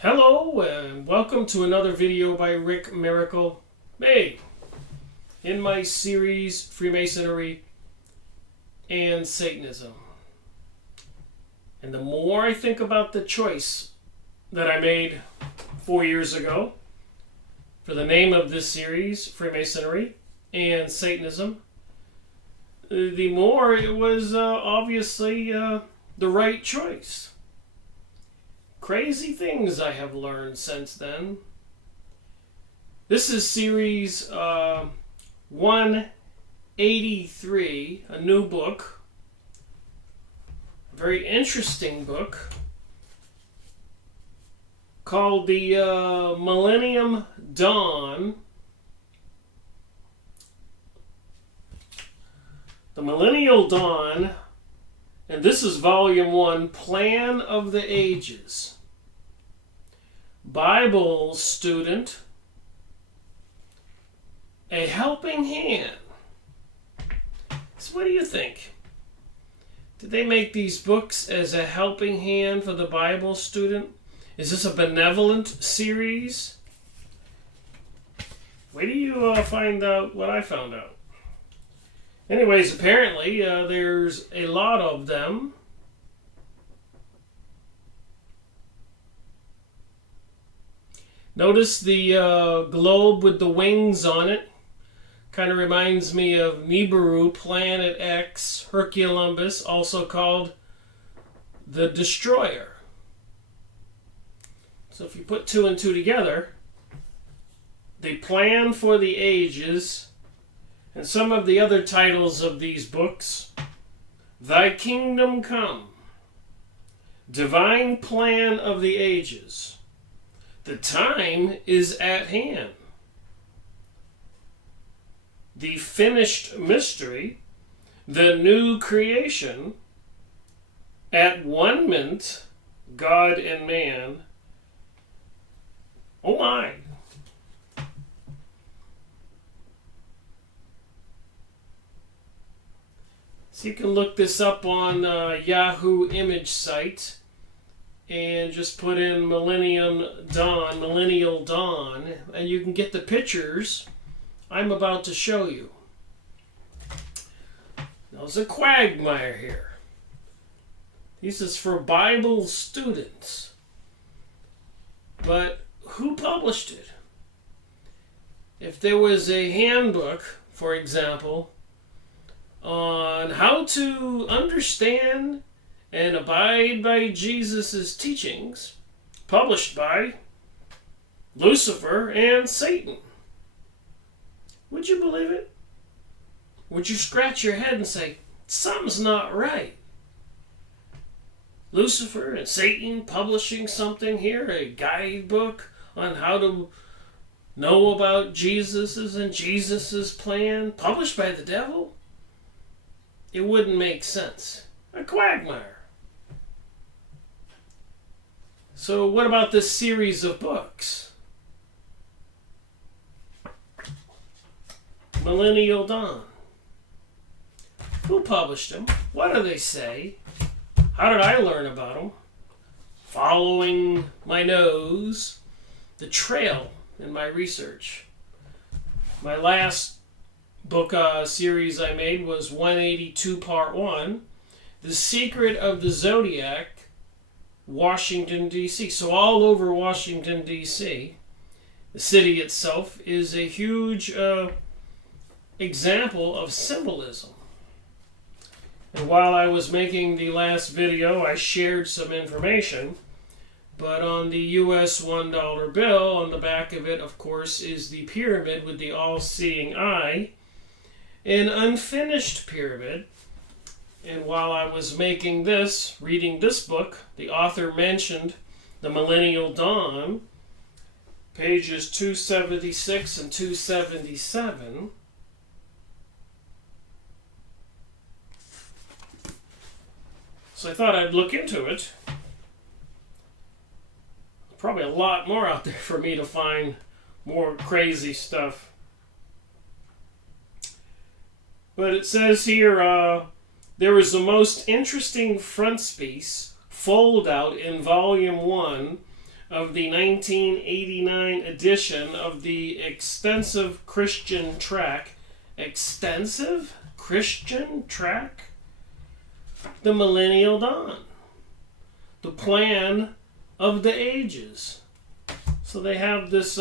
Hello and welcome to another video by Rick Miracle. Hey, in my series Freemasonry and Satanism. And the more I think about the choice that I made 4 years ago for the name of this series, Freemasonry and Satanism, the more it was obviously the right choice. Crazy things I have learned since then. This is series 183, a new book. A very interesting book called the Millennial Dawn. The Millennial Dawn, and this is volume 1, Plan of the Ages. Bible student, a helping hand. So what do you think? Did they make these books as a helping hand for the Bible student? Is this a benevolent series? Wait till you find out what I found out. Anyways, apparently there's a lot of them. Notice the globe with the wings on it. Kind of reminds me of Nibiru, Planet X, Herculumbus, also called the Destroyer. So if you put 2 and 2 together, the Plan for the Ages, and some of the other titles of these books: Thy Kingdom Come, Divine Plan of the Ages, The Time is at Hand, The Finished Mystery, The New Creation, At One Ment, God and Man. Oh my! So you can look this up on Yahoo image site and just put in Millennial Dawn, and you can get the pictures I'm about to show you. There's a quagmire here. This is for Bible students. But who published it? If there was a handbook, for example, on how to understand and abide by Jesus' teachings, published by Lucifer and Satan, would you believe it? Would you scratch your head and say, something's not right? Lucifer and Satan publishing something here, a guidebook on how to know about Jesus's and Jesus's plan, published by the devil? It wouldn't make sense. A quagmire. So what about this series of books? Millennial Dawn. Who published them? What do they say? How did I learn about them? Following my nose, the trail in my research. My last book series I made was 182 Part 1, The Secret of the Zodiac, Washington, D.C. So all over Washington, D.C., the city itself is a huge example of symbolism. And while I was making the last video, I shared some information, but on the US $1 bill, on the back of it, of course, is the pyramid with the all-seeing eye, an unfinished pyramid. And while I was making this, reading this book, the author mentioned the Millennial Dawn, pages 276 and 277. So I thought I'd look into it. Probably a lot more out there for me to find more crazy stuff. But it says here, there was the most interesting frontispiece fold out in volume 1 of the 1989 edition of the extensive Christian tract, the Millennial Dawn, the plan of the ages. So they have this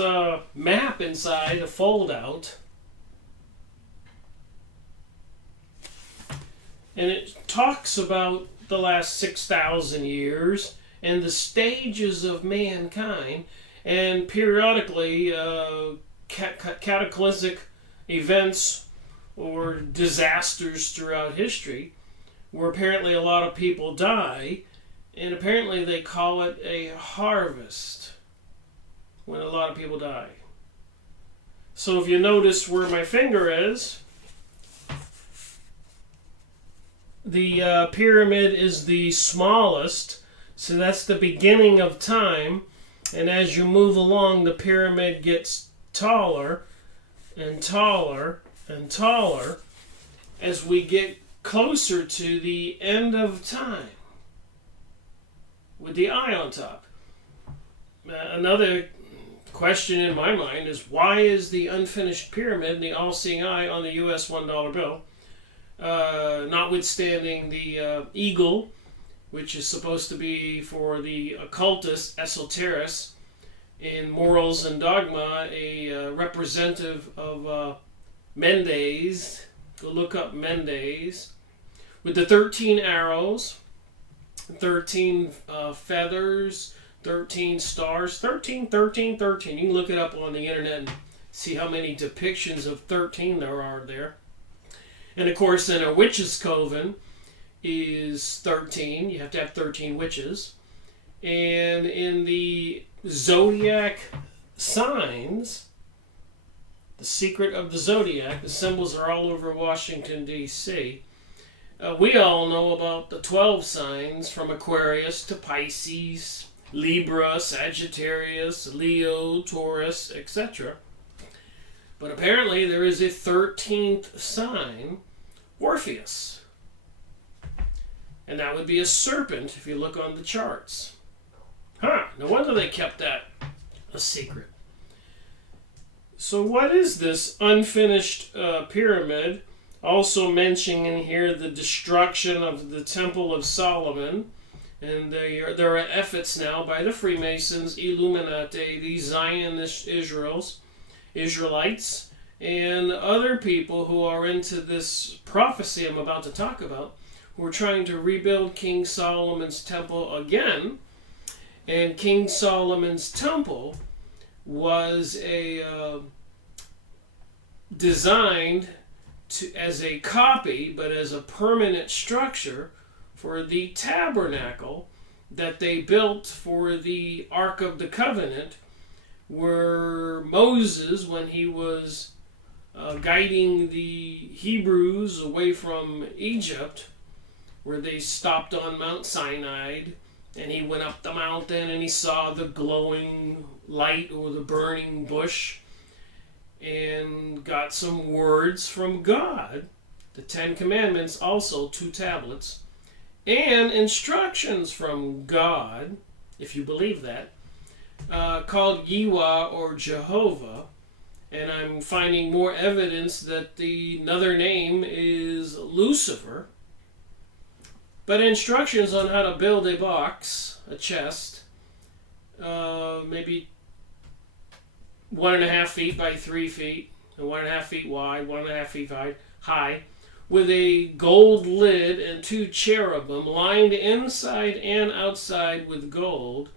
map inside, a fold out, and it talks about the last 6,000 years and the stages of mankind, and periodically cataclysmic events or disasters throughout history where apparently a lot of people die, and apparently they call it a harvest when a lot of people die. So if you notice where my finger is, the pyramid is the smallest, so that's the beginning of time, and as you move along, the pyramid gets taller and taller and taller as we get closer to the end of time, with the eye on top. Another question in my mind is, why is the unfinished pyramid and the all-seeing eye on the US $1 bill? Notwithstanding the eagle, which is supposed to be for the occultists, esoterics, in morals and dogma, a representative of Mendes. Go look up Mendes. With the 13 arrows, 13 feathers, 13 stars, 13, 13, 13. You can look it up on the internet and see how many depictions of 13 there are there. And of course, then a witch's coven is 13. You have to have 13 witches. And in the zodiac signs, the secret of the zodiac, the symbols are all over Washington, D.C. We all know about the 12 signs, from Aquarius to Pisces, Libra, Sagittarius, Leo, Taurus, etc. But apparently there is a 13th sign, Orpheus. And that would be a serpent if you look on the charts. No wonder they kept that a secret. So what is this unfinished pyramid? Also mentioning in here the destruction of the Temple of Solomon. And there are efforts now by the Freemasons, Illuminati, the Zionist Israelites, and other people who are into this prophecy I'm about to talk about, who are trying to rebuild King Solomon's temple again. And King Solomon's temple was designed as a copy, but as a permanent structure for the tabernacle that they built for the Ark of the Covenant, where Moses, when he was guiding the Hebrews away from Egypt, where they stopped on Mount Sinai, and he went up the mountain and he saw the glowing light or the burning bush and got some words from God, the 10 Commandments, also 2 tablets, and instructions from God, if you believe that, called Yiwah or Jehovah. And I'm finding more evidence that another name is Lucifer. But instructions on how to build a box, a chest, maybe 1.5 feet by 3 feet, and 1.5 feet wide, 1.5 feet high, with a gold lid and 2 cherubim lined inside and outside with gold.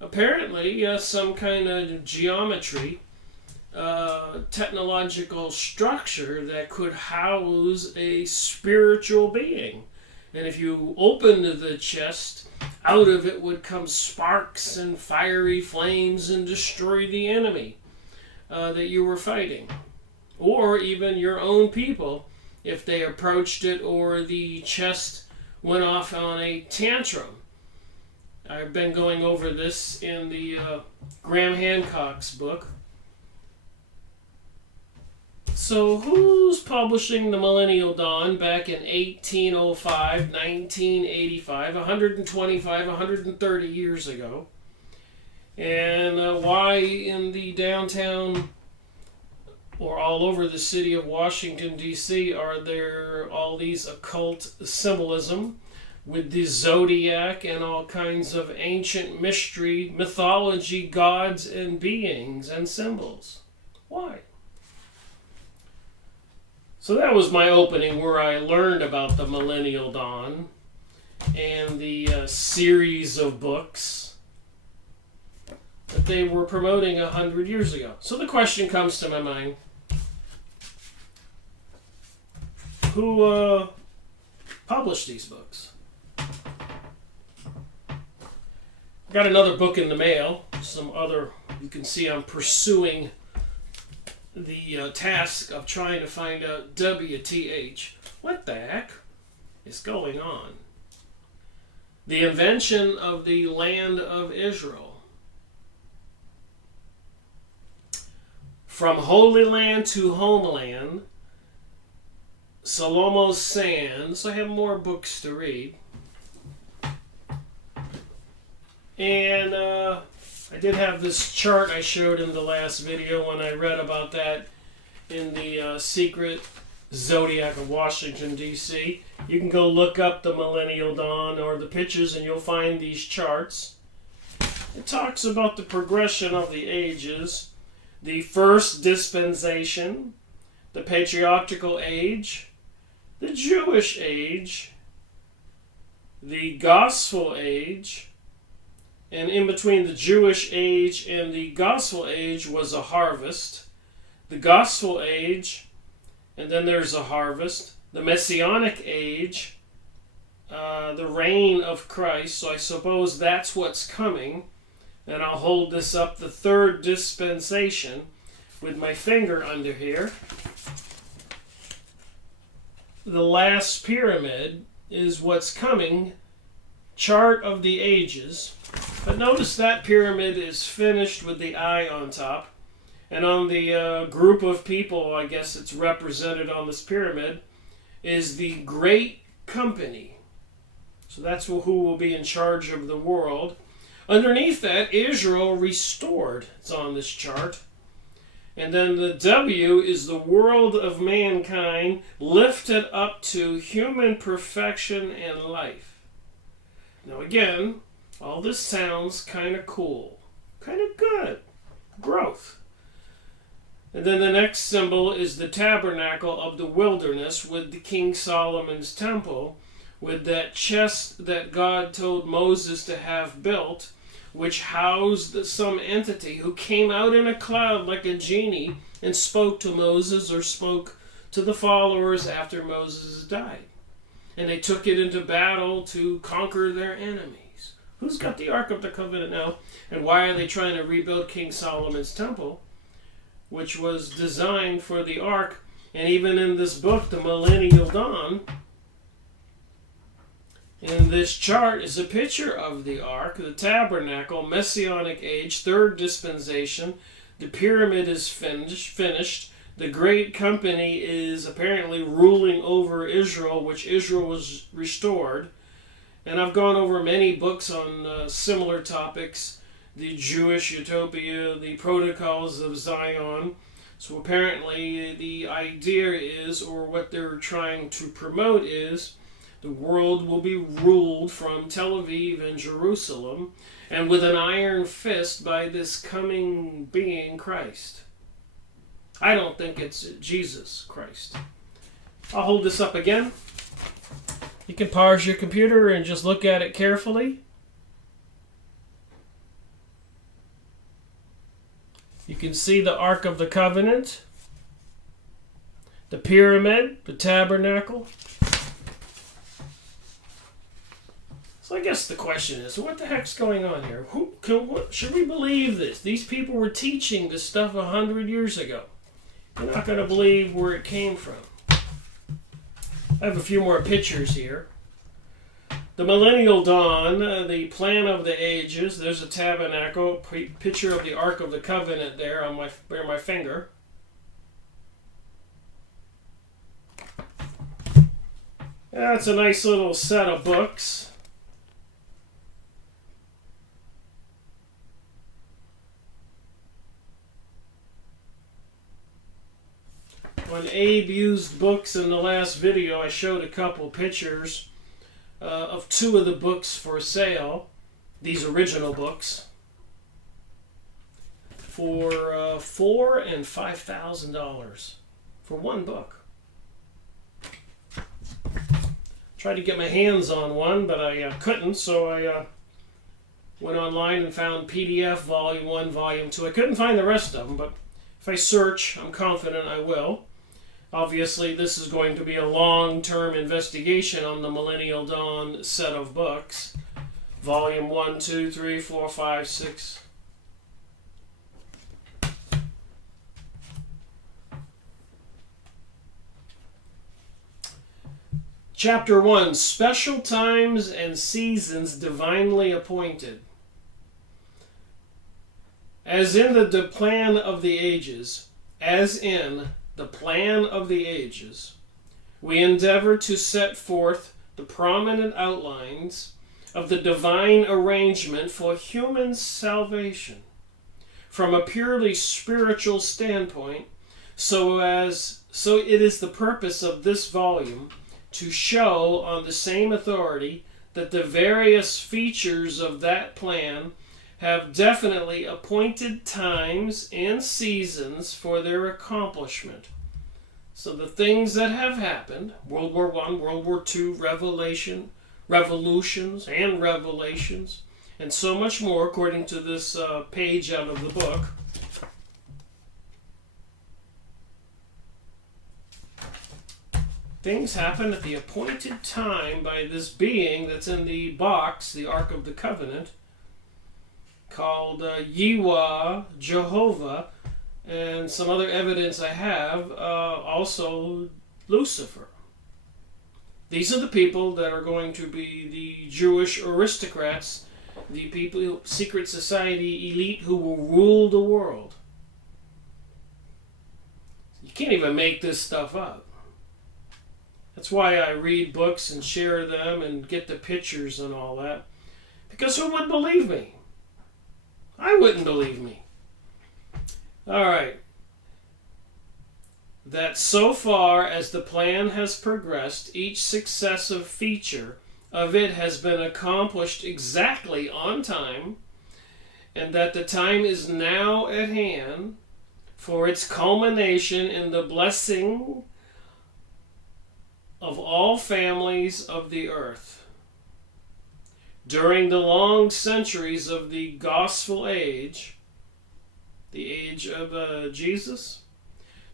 Apparently, some kind of geometry, technological structure that could house a spiritual being. And if you opened the chest, out of it would come sparks and fiery flames and destroy the enemy that you were fighting. Or even your own people, if they approached it or the chest went off on a tantrum. I've been going over this in the Graham Hancock's book. So who's publishing the Millennial Dawn back in 1805, 1985, 125, 130 years ago? And why in the downtown or all over the city of Washington, D.C. are there all these occult symbolism with the zodiac and all kinds of ancient mystery, mythology, gods and beings and symbols? Why? So that was my opening, where I learned about the Millennial Dawn and the series of books that they were promoting 100 years ago. So the question comes to my mind, who published these books? I got another book in the mail. You can see I'm pursuing the task of trying to find out WTH. What the heck is going on? The Invention of the Land of Israel. From Holy Land to Homeland, Salomo Sands. I have more books to read. And I did have this chart I showed in the last video when I read about that in the secret zodiac of Washington, D.C. You can go look up the Millennial Dawn or the pictures and you'll find these charts. It talks about the progression of the ages, the first dispensation, the patriarchal age, the Jewish age, the gospel age, and in between the Jewish age and the gospel age was a harvest. The gospel age, and then there's a harvest. The Messianic age, the reign of Christ. So I suppose that's what's coming. And I'll hold this up, the third dispensation, with my finger under here. The last pyramid is what's coming. Chart of the ages. But notice that pyramid is finished with the eye on top. And on the group of people, I guess it's represented on this pyramid, is the Great Company. So that's who will be in charge of the world. Underneath that, Israel restored. It's on this chart. And then the W is the world of mankind lifted up to human perfection and life. Now again, all this sounds kind of cool. Kind of good. Growth. And then the next symbol is the tabernacle of the wilderness with the King Solomon's temple, with that chest that God told Moses to have built, which housed some entity who came out in a cloud like a genie and spoke to Moses or spoke to the followers after Moses died. And they took it into battle to conquer their enemies. Who's got the Ark of the Covenant now? And why are they trying to rebuild King Solomon's temple, which was designed for the Ark? And even in this book, the Millennial Dawn, in this chart is a picture of the Ark, the tabernacle, Messianic age, third dispensation. The pyramid is finished. The Great Company is apparently ruling over Israel, which Israel was restored. And I've gone over many books on similar topics. The Jewish Utopia, the Protocols of Zion. So apparently the idea is, or what they're trying to promote is, the world will be ruled from Tel Aviv and Jerusalem, and with an iron fist by this coming being, Christ. I don't think it's Jesus Christ. I'll hold this up again. You can pause your computer and just look at it carefully. You can see the Ark of the Covenant, the pyramid, the tabernacle. So I guess the question is, what the heck's going on here? Should we believe this? These people were teaching this stuff 100 years ago. You're not going to believe where it came from. I have a few more pictures here. The Millennial Dawn, the plan of the ages. There's a tabernacle, picture of the Ark of the Covenant there on my finger. That's a nice little set of books. On Abe Used Books in the last video, I showed a couple pictures of two of the books for sale, these original books, for $4,000 and $5,000 for one book. Tried to get my hands on one, but I couldn't, so I went online and found PDF Volume 1, Volume 2. I couldn't find the rest of them, but if I search, I'm confident I will. Obviously, this is going to be a long-term investigation on the Millennial Dawn set of books. Volume 1, 2, 3, 4, 5, 6. Chapter 1, Special Times and Seasons Divinely Appointed. As in the plan of the ages, we endeavor to set forth the prominent outlines of the divine arrangement for human salvation from a purely spiritual standpoint, so it is the purpose of this volume to show on the same authority that the various features of that plan have definitely appointed times and seasons for their accomplishment. So the things that have happened, World War I, World War II, revolutions and revelations, and so much more, according to this page out of the book. Things happen at the appointed time by this being that's in the box, the Ark of the Covenant, called Jehovah, and some other evidence I have, also Lucifer. These are the people that are going to be the Jewish aristocrats, the people, secret society elite who will rule the world. You can't even make this stuff up. That's why I read books and share them and get the pictures and all that. Because who would believe me? I wouldn't believe me. All right. That so far as the plan has progressed, each successive feature of it has been accomplished exactly on time, and that the time is now at hand for its culmination in the blessing of all families of the earth. During the long centuries of the gospel age, the age of Jesus,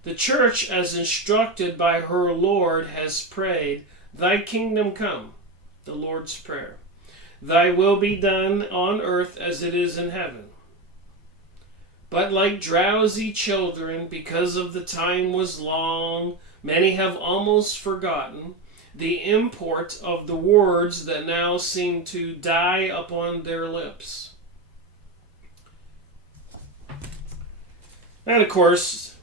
the church, as instructed by her Lord, has prayed, "Thy kingdom come," the Lord's Prayer. "Thy will be done on earth as it is in heaven." But like drowsy children, because of the time was long, many have almost forgotten the import of the words that now seem to die upon their lips. And of course,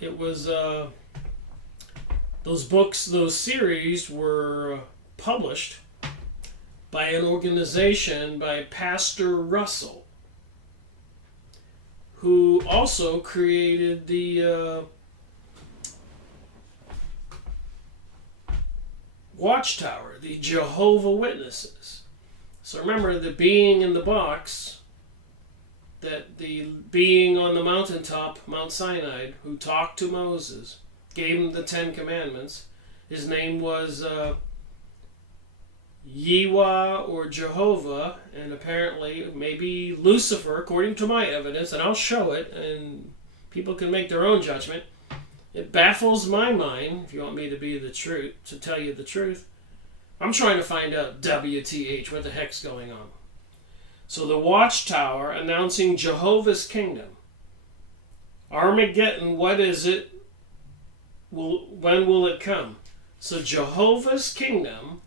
it was those books, those series were published by an organization by Pastor Russell, who also created the Watchtower, the Jehovah Witnesses. So remember, the being in the box, that the being on the mountaintop, Mount Sinai, who talked to Moses, gave him the 10 Commandments. His name was Yahweh or Jehovah, and apparently maybe Lucifer, according to my evidence, and I'll show it, and people can make their own judgment. It baffles my mind, if you want me to be the truth, to tell you the truth. I'm trying to find out, WTH, what the heck's going on. So the Watchtower announcing Jehovah's kingdom. Armageddon, what is it? When will it come? So Jehovah's kingdom,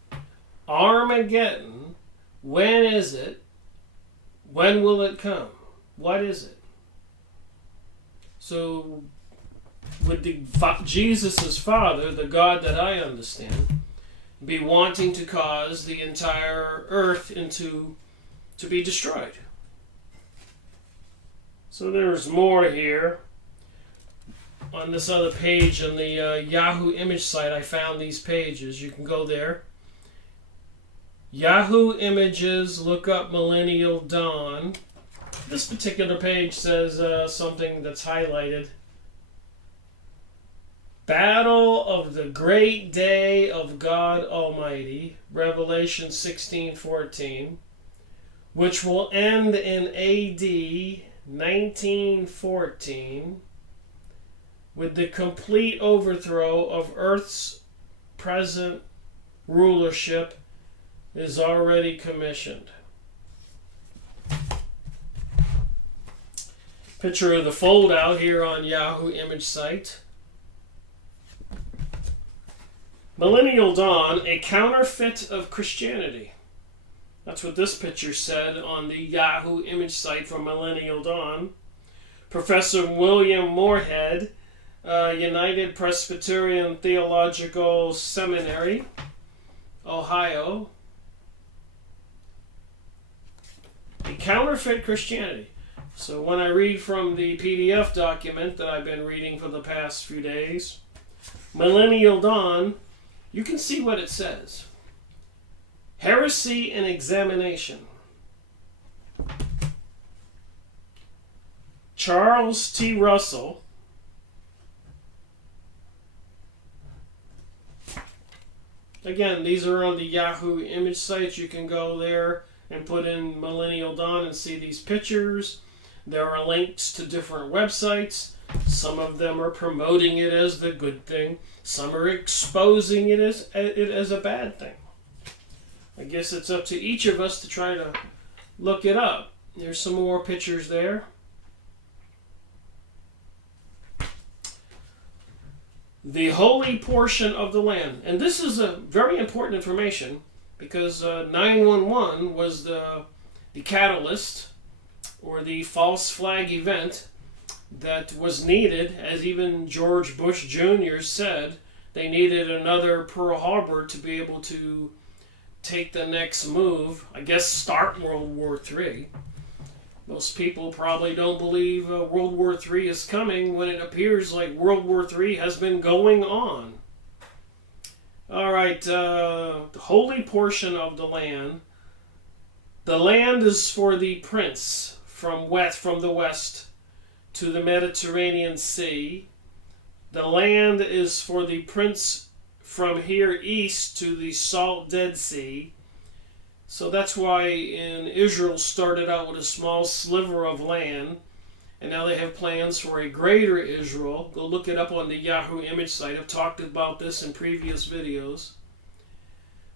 Armageddon, when is it? When will it come? What is it? So would Jesus' Father, the God that I understand, be wanting to cause the entire earth to be destroyed? So there's more here. on this other page on the Yahoo image site, I found these pages. You can go there. Yahoo Images, look up Millennial Dawn. This particular page says something that's highlighted. Battle of the Great Day of God Almighty, Revelation 16:14, which will end in AD 1914 with the complete overthrow of Earth's present rulership, is already commissioned. Picture of the fold out here on Yahoo image site. Millennial Dawn, a counterfeit of Christianity. That's what this picture said on the Yahoo image site from Millennial Dawn. Professor William Moorhead, United Presbyterian Theological Seminary, Ohio. A counterfeit Christianity. So when I read from the PDF document that I've been reading for the past few days, Millennial Dawn, you can see what it says. Heresy and examination. Charles T. Russell, again, these are on the Yahoo image sites. You can go there and put in Millennial Dawn and see these pictures. There are links to different websites. Some of them are promoting it as the good thing. Some are exposing it as a bad thing. I guess it's up to each of us to try to look it up. There's some more pictures there. The holy portion of the land. And this is a very important information because 9/11 was the catalyst or the false flag event that was needed, as even George Bush Jr. said, they needed another Pearl Harbor to be able to take the next move, I guess start World War III. Most people probably don't believe World War III is coming when it appears like World War III has been going on. All right, the holy portion of the land. The land is for the prince from the west to the Mediterranean Sea. The land is for the prince from here east to the Salt Dead Sea. So that's why Israel started out with a small sliver of land, and now they have plans for a greater Israel. Go look it up on the Yahoo image site. I've talked about this in previous videos.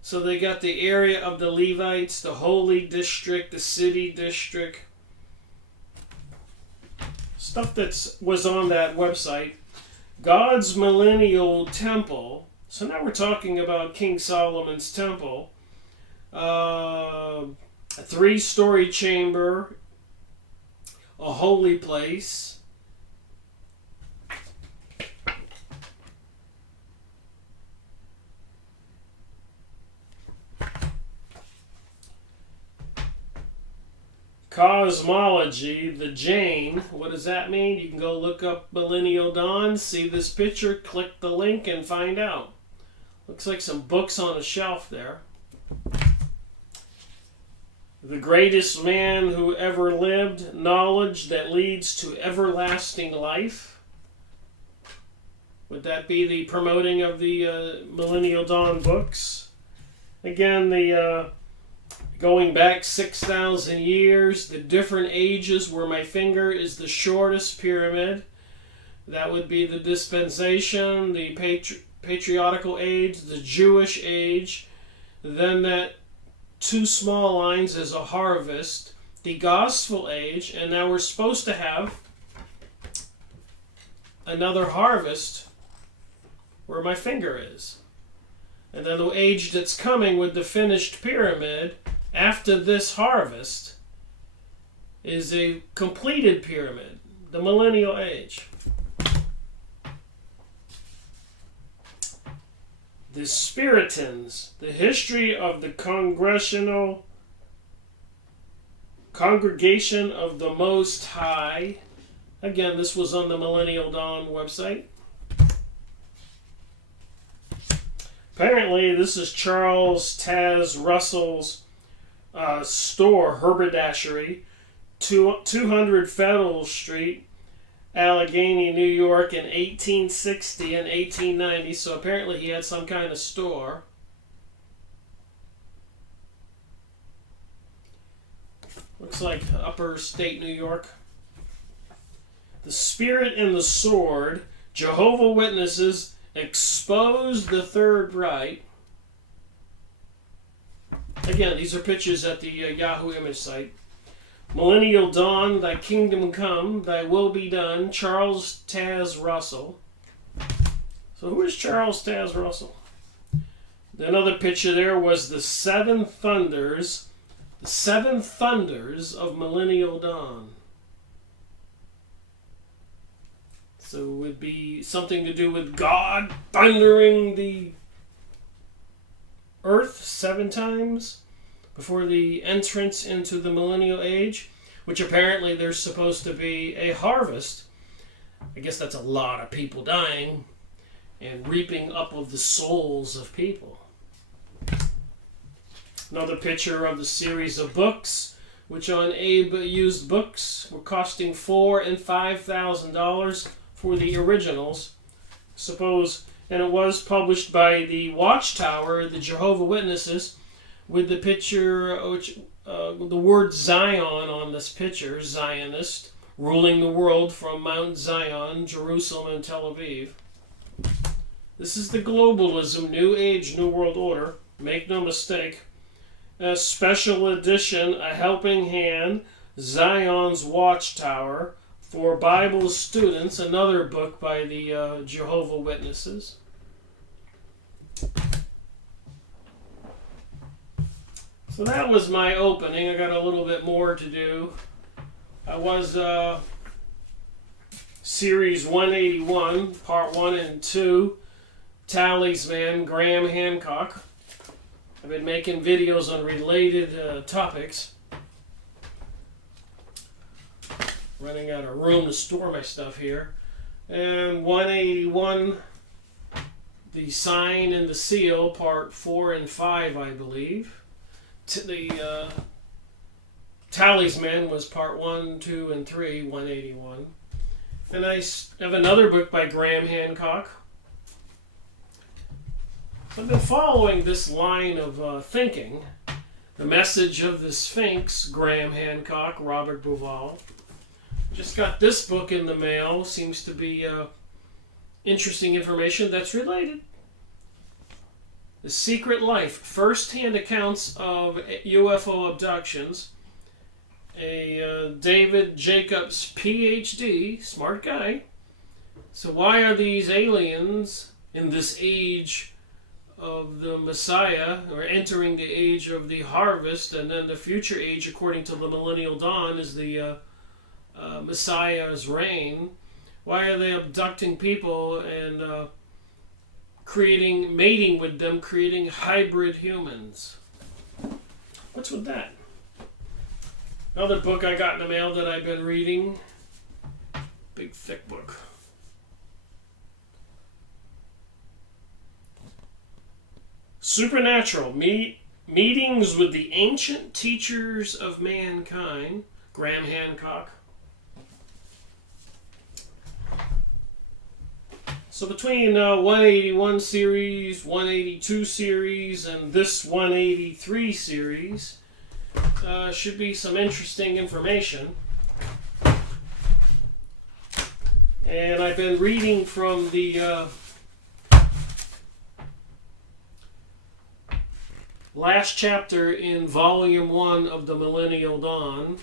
So they got the area of the Levites, the holy district, the city district. Stuff that was on that website. God's millennial temple. So now we're talking about King Solomon's temple. A 3-story chamber, a holy place. Cosmology, the Jane. What does that mean? You can go look up Millennial Dawn, see this picture, click the link and find out. Looks like some books on a shelf there. The greatest man who ever lived, knowledge that leads to everlasting life. Would that be the promoting of the Millennial Dawn books? Again, the going back 6,000 years, the different ages where my finger is the shortest pyramid. That would be the dispensation, the patriarchal age, the Jewish age. Then that 2 small lines is a harvest, the gospel age, and now we're supposed to have another harvest where my finger is. And then the age that's coming with the finished pyramid after this harvest is a completed pyramid, the millennial age. The Spiritans, the history of the Congregation of the Most High, Again, this was on the Millennial Dawn website. Apparently, this is Charles Taz Russell's store, Haberdashery, 200 Federal Street, Allegheny, New York, in 1860 and 1890. So apparently he had some kind of store. Looks like upper state New York. The Spirit and the Sword, Jehovah Witnesses expose the Third Reich. Again, these are pictures at the Yahoo image site. Millennial Dawn, Thy Kingdom Come, Thy Will Be Done, Charles Taz Russell. So who is Charles Taz Russell? Another picture there was the Seven Thunders of Millennial Dawn. So it would be something to do with God thundering the earth 7 times before the entrance into the millennial age, which apparently there's supposed to be a harvest. I guess that's a lot of people dying and reaping up of the souls of people. Another picture of the series of books, which on Abe used books were costing $4,000 and $5,000 for the originals. And it was published by the Watchtower, the Jehovah Witnesses, with the picture, the word Zion on this picture, Zionist, ruling the world from Mount Zion, Jerusalem, and Tel Aviv. This is the globalism, New Age, New World Order. Make no mistake. A special edition, A Helping Hand, Zion's Watchtower, for Bible students, another book by the Jehovah Witnesses. So that was my opening. I got a little bit more to do. I was Series 181, Part 1 and 2, Talisman, Graham Hancock. I've been making videos on related topics. Running out of room to store my stuff here. And 181, The Sign and the Seal, Part 4 and 5, I believe. The Talisman was Part 1, 2, and 3, 181. And I have another book by Graham Hancock. I've been following this line of thinking. The Message of the Sphinx, Graham Hancock, Robert Bauval. Just got this book in the mail. Seems to be interesting information that's related. The Secret Life, first-hand accounts of UFO abductions. A David Jacobs, PhD, smart guy. So why are these aliens in this age of the Messiah, or entering the age of the harvest, and then the future age, according to the Millennial Dawn, is the Messiah's reign? Why are they abducting people and mating with them, creating hybrid humans? What's with that? Another book I got in the mail that I've been reading. Big thick book. Supernatural, Meetings with the Ancient Teachers of Mankind, Graham Hancock. So between 181 series, 182 series, and this 183 series, should be some interesting information. And I've been reading from the last chapter in Volume 1 of the Millennial Dawn,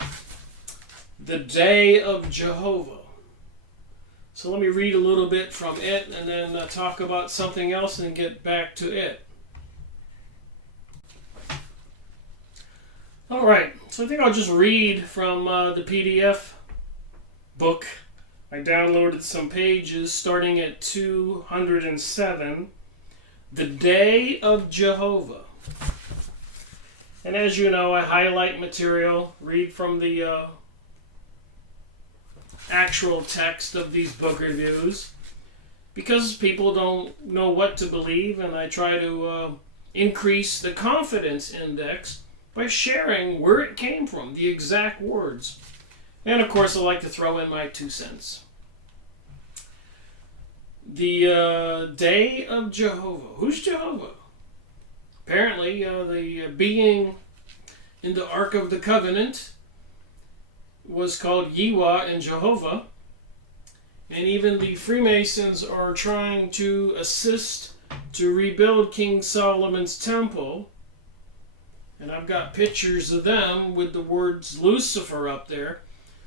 The Day of Jehovah. So let me read a little bit from it and then talk about something else and get back to it. Alright, so I think I'll just read from the PDF book. I downloaded some pages starting at 207. The Day of Jehovah. And as you know, I highlight material, read from the actual text of these book reviews because people don't know what to believe, and I try to increase the confidence index by sharing where it came from, the exact words. And of course, I like to throw in my 2 cents. The Day of Jehovah. Who's Jehovah? Apparently, the being in the Ark of the Covenant was called Yiwa and Jehovah. And even the Freemasons are trying to assist to rebuild King Solomon's temple. And I've got pictures of them with the words Lucifer up there.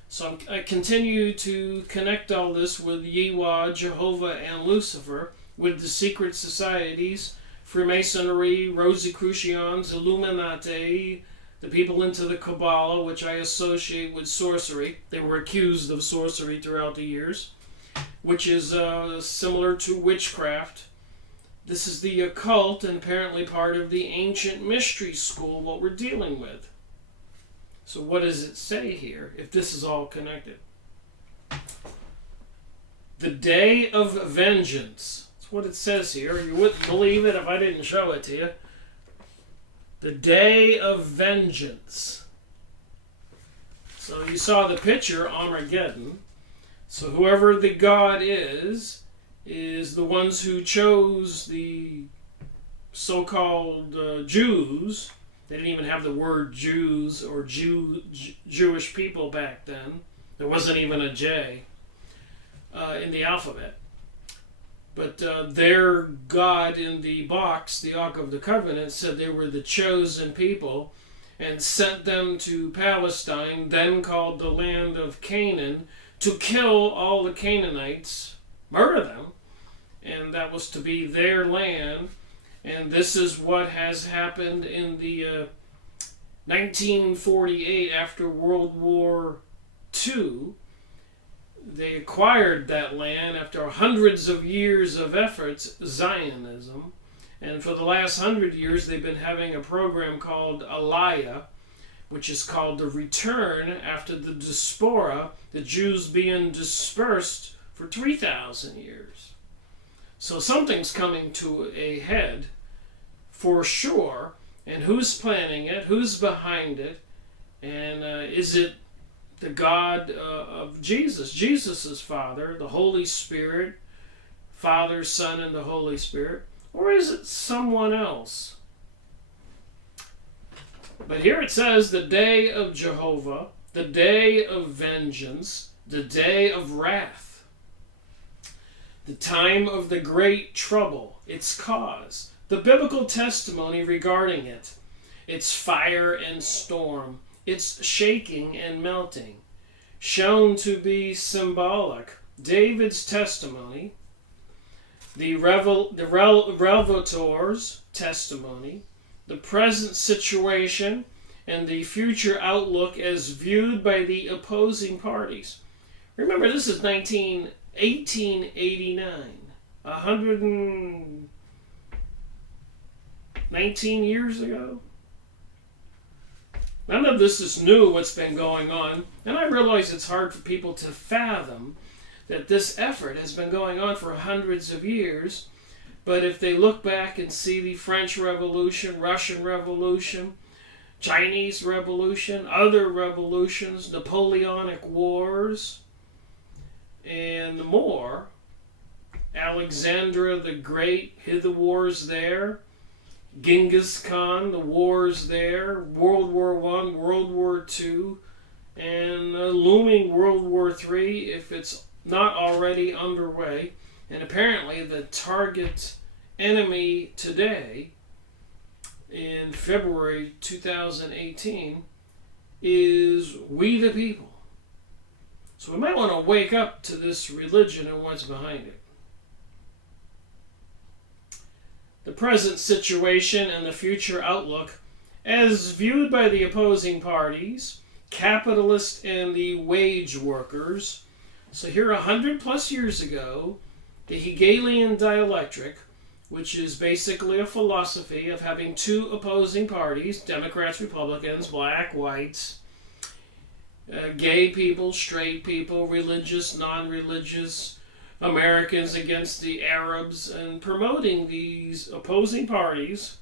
So I continue to connect all this with Yiwa, Jehovah, and Lucifer, with the secret societies, Freemasonry, Rosicrucians, Illuminati, the people into the Kabbalah, which I associate with sorcery. They were accused of sorcery throughout the years, which is similar to witchcraft. This is the occult and apparently part of the ancient mystery school, what we're dealing with. So what does it say here, if this is all connected? The Day of Vengeance. That's what it says here. You wouldn't believe it if I didn't show it to you. The Day of Vengeance. So you saw the picture, Armageddon. So whoever the God is the ones who chose the so-called Jews. They didn't even have the word Jews or Jewish people back then. There wasn't even a J in the alphabet. But their God in the box, the Ark of the Covenant, said they were the chosen people and sent them to Palestine, then called the land of Canaan, to kill all the Canaanites, murder them, and that was to be their land. And this is what has happened in the 1948, after World War II. They acquired that land after hundreds of years of efforts, Zionism. And for the last 100 years, they've been having a program called Aliyah, which is called the return after the diaspora, the Jews being dispersed for 3,000 years. So something's coming to a head for sure. And who's planning it? Who's behind it? And is it the God of Jesus? Jesus' Father, the Holy Spirit, Father, Son, and the Holy Spirit? Or is it someone else? But here it says the Day of Jehovah, the Day of Vengeance, the Day of Wrath. The time of the great trouble, its cause, the biblical testimony regarding it, its fire and storm, its shaking and melting, shown to be symbolic, David's testimony, the Revelator's testimony, the present situation, and the future outlook as viewed by the opposing parties. Remember, this is 1889, 119 years ago. None of this is new, what's been going on, and I realize it's hard for people to fathom that this effort has been going on for hundreds of years. But if they look back and see the French Revolution, Russian Revolution, Chinese Revolution, other revolutions, Napoleonic Wars, and more, Alexander the Great, the wars there, Genghis Khan, the wars there, World War I, World War II, and looming World War III, if it's not already underway. And apparently the target enemy today, in February 2018, is we the people. So we might want to wake up to this religion and what's behind it. The present situation and the future outlook, as viewed by the opposing parties, capitalists and the wage workers. So here 100 plus years ago, the Hegelian dialectic, which is basically a philosophy of having two opposing parties, Democrats, Republicans, black, whites, gay people, straight people, religious, non-religious, Americans against the Arabs, and promoting these opposing parties.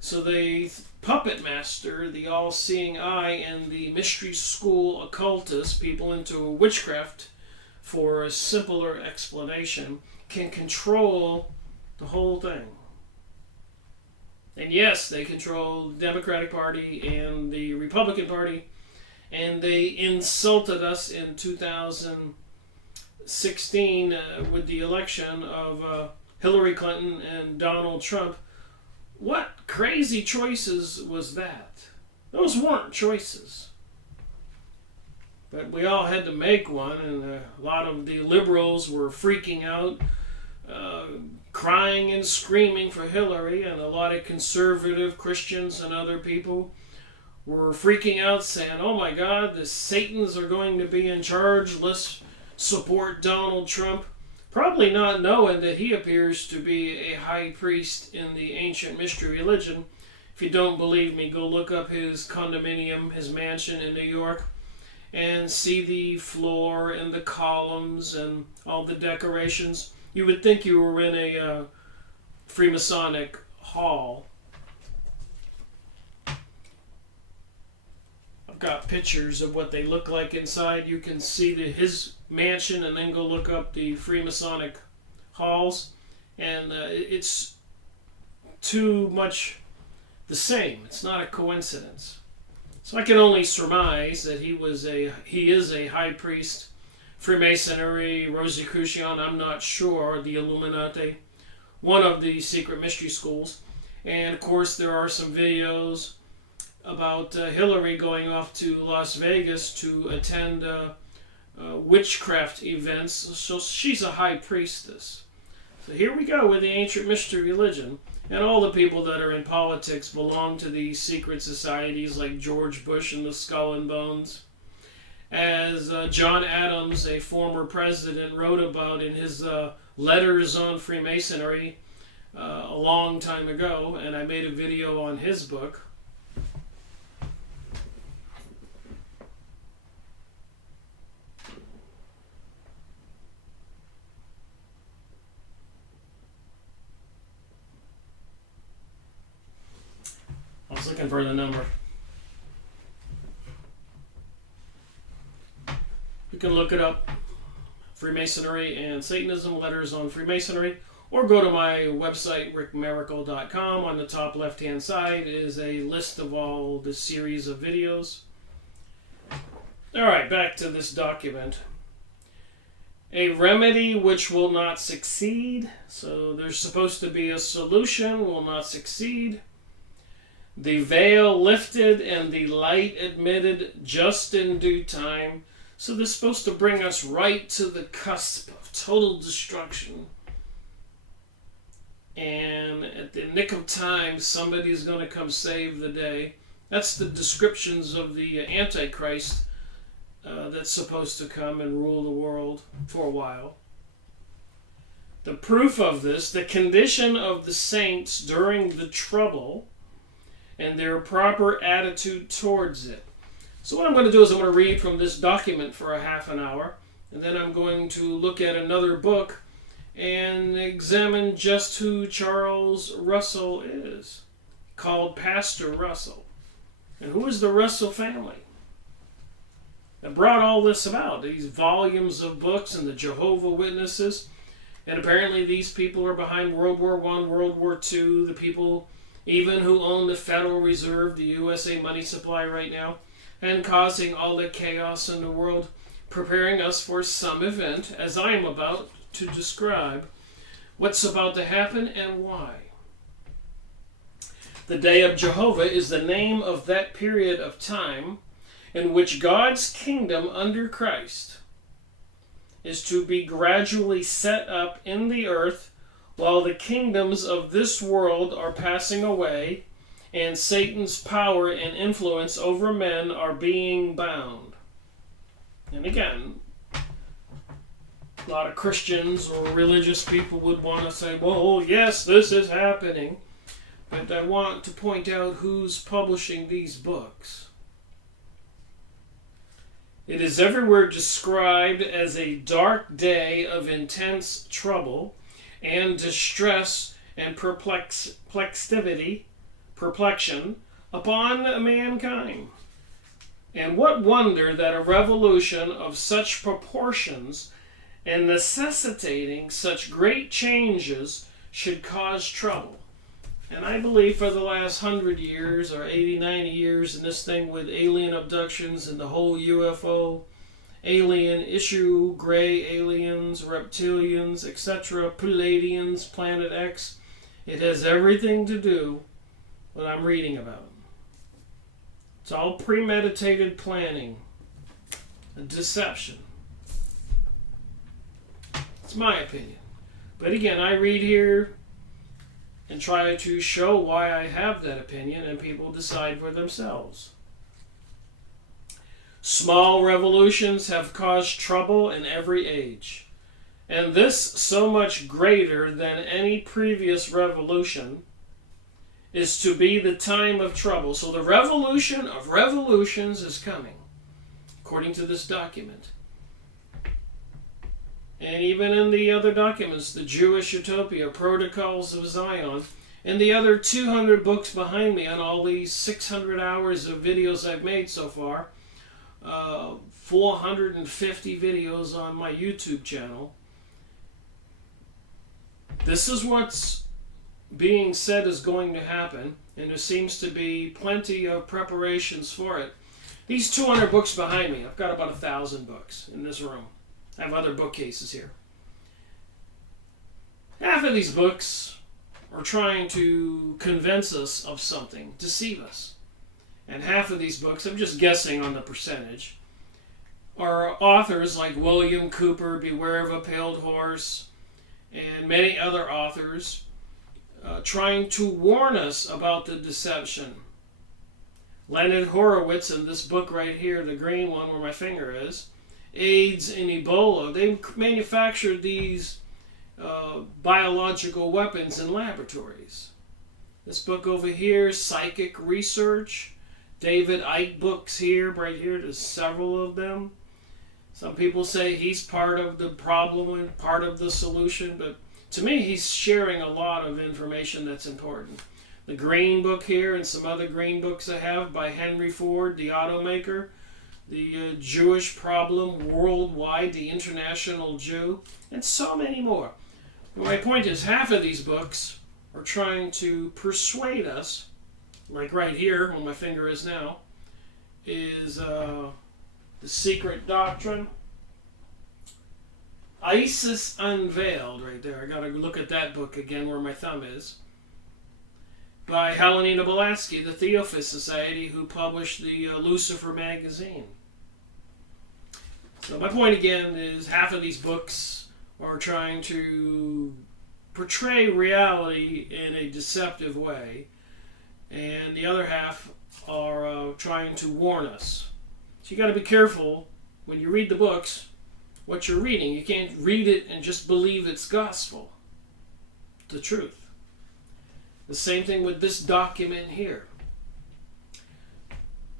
So they puppet master the all-seeing eye and the mystery school occultists, people into witchcraft, for a simpler explanation, can control the whole thing. And yes, they control the Democratic Party and the Republican Party, and they insulted us in 2016 with the election of Hillary Clinton and Donald Trump. What crazy choices was that? Those weren't choices. But we all had to make one, and a lot of the liberals were freaking out, crying and screaming for Hillary, and a lot of conservative Christians and other people were freaking out, saying, oh my God, the Satans are going to be in charge, let's support Donald Trump. Probably not knowing that he appears to be a high priest in the ancient mystery religion. If you don't believe me, go look up his condominium, his mansion in New York, and see the floor and the columns and all the decorations. You would think you were in a Freemasonic hall. I've got pictures of what they look like inside. You can see his mansion and then go look up the Freemasonic halls. And it's too much the same. It's not a coincidence. So I can only surmise that he is a high priest, Freemasonry, Rosicrucian, I'm not sure, the Illuminati, one of the secret mystery schools. And of course there are some videos about Hillary going off to Las Vegas to attend witchcraft events. So she's a high priestess. So here we go with the ancient mystery religion. And all the people that are in politics belong to these secret societies like George Bush and the Skull and Bones. As John Adams, a former president, wrote about in his letters on Freemasonry a long time ago, and I made a video on his book. I was looking for the number. You can look it up, Freemasonry and Satanism, letters on Freemasonry, or go to my website, rickmiracle.com. On the top left-hand side is a list of all the series of videos. All right, back to this document. A remedy which will not succeed. So there's supposed to be a solution, will not succeed. The veil lifted and the light admitted just in due time. So this is supposed to bring us right to the cusp of total destruction. And at the nick of time, somebody's going to come save the day. That's the descriptions of the Antichrist that's supposed to come and rule the world for a while. The proof of this, the condition of the saints during the trouble, and their proper attitude towards it. So what I'm going to do is I'm going to read from this document for a half an hour, and then I'm going to look at another book and examine just who Charles Russell is, called Pastor Russell. And who is the Russell family that brought all this about? These volumes of books and the Jehovah Witnesses. And apparently these people are behind World War I, World War II, the people even who own the Federal Reserve, the USA money supply right now, and causing all the chaos in the world, preparing us for some event, as I am about to describe what's about to happen and why. The Day of Jehovah is the name of that period of time in which God's kingdom under Christ is to be gradually set up in the earth while the kingdoms of this world are passing away and Satan's power and influence over men are being bound. And again, a lot of Christians or religious people would want to say, well, yes, this is happening. But I want to point out who's publishing these books. It is everywhere described as a dark day of intense trouble and distress and perplexity upon mankind. And what wonder that a revolution of such proportions and necessitating such great changes should cause trouble. And I believe for the last 100 years or 80, 90 years in this thing with alien abductions and the whole UFO, alien issue, gray aliens, reptilians, etc., Palladians, Planet X, it has everything to do with what I'm reading about. It's all premeditated planning, a deception. It's my opinion. But again, I read here and try to show why I have that opinion, and people decide for themselves. Small revolutions have caused trouble in every age, and this so much greater than any previous revolution is to be the time of trouble. So the revolution of revolutions is coming, according to this document. And even in the other documents, the Jewish Utopia, Protocols of Zion, and the other 200 books behind me on all these 600 hours of videos I've made so far, 450 videos on my YouTube channel. This is what's being said is going to happen, and there seems to be plenty of preparations for it. These 200 books behind me, I've got about 1,000 books in this room. I have other bookcases here. Half of these books are trying to convince us of something, deceive us. And half of these books, I'm just guessing on the percentage, are authors like William Cooper, Beware of a Pale Horse, and many other authors trying to warn us about the deception. Leonard Horowitz in this book right here, the green one where my finger is, AIDS and Ebola, they manufactured these biological weapons in laboratories. This book over here, Psychic Research, David Icke books here, right here, there's several of them. Some people say he's part of the problem and part of the solution, but to me he's sharing a lot of information that's important. The green book here and some other green books I have by Henry Ford, the automaker, the Jewish Problem Worldwide, the International Jew, and so many more. My point is, half of these books are trying to persuade us, like right here, where my finger is now, is The Secret Doctrine. ISIS Unveiled, right there. I gotta look at that book again where my thumb is. By Helena Blavatsky, the Theosophist Society, who published the Lucifer magazine. So my point again is half of these books are trying to portray reality in a deceptive way, and the other half are trying to warn us. So you got to be careful when you read the books what you're reading. You can't read it and just believe it's gospel, the truth. The same thing with this document here.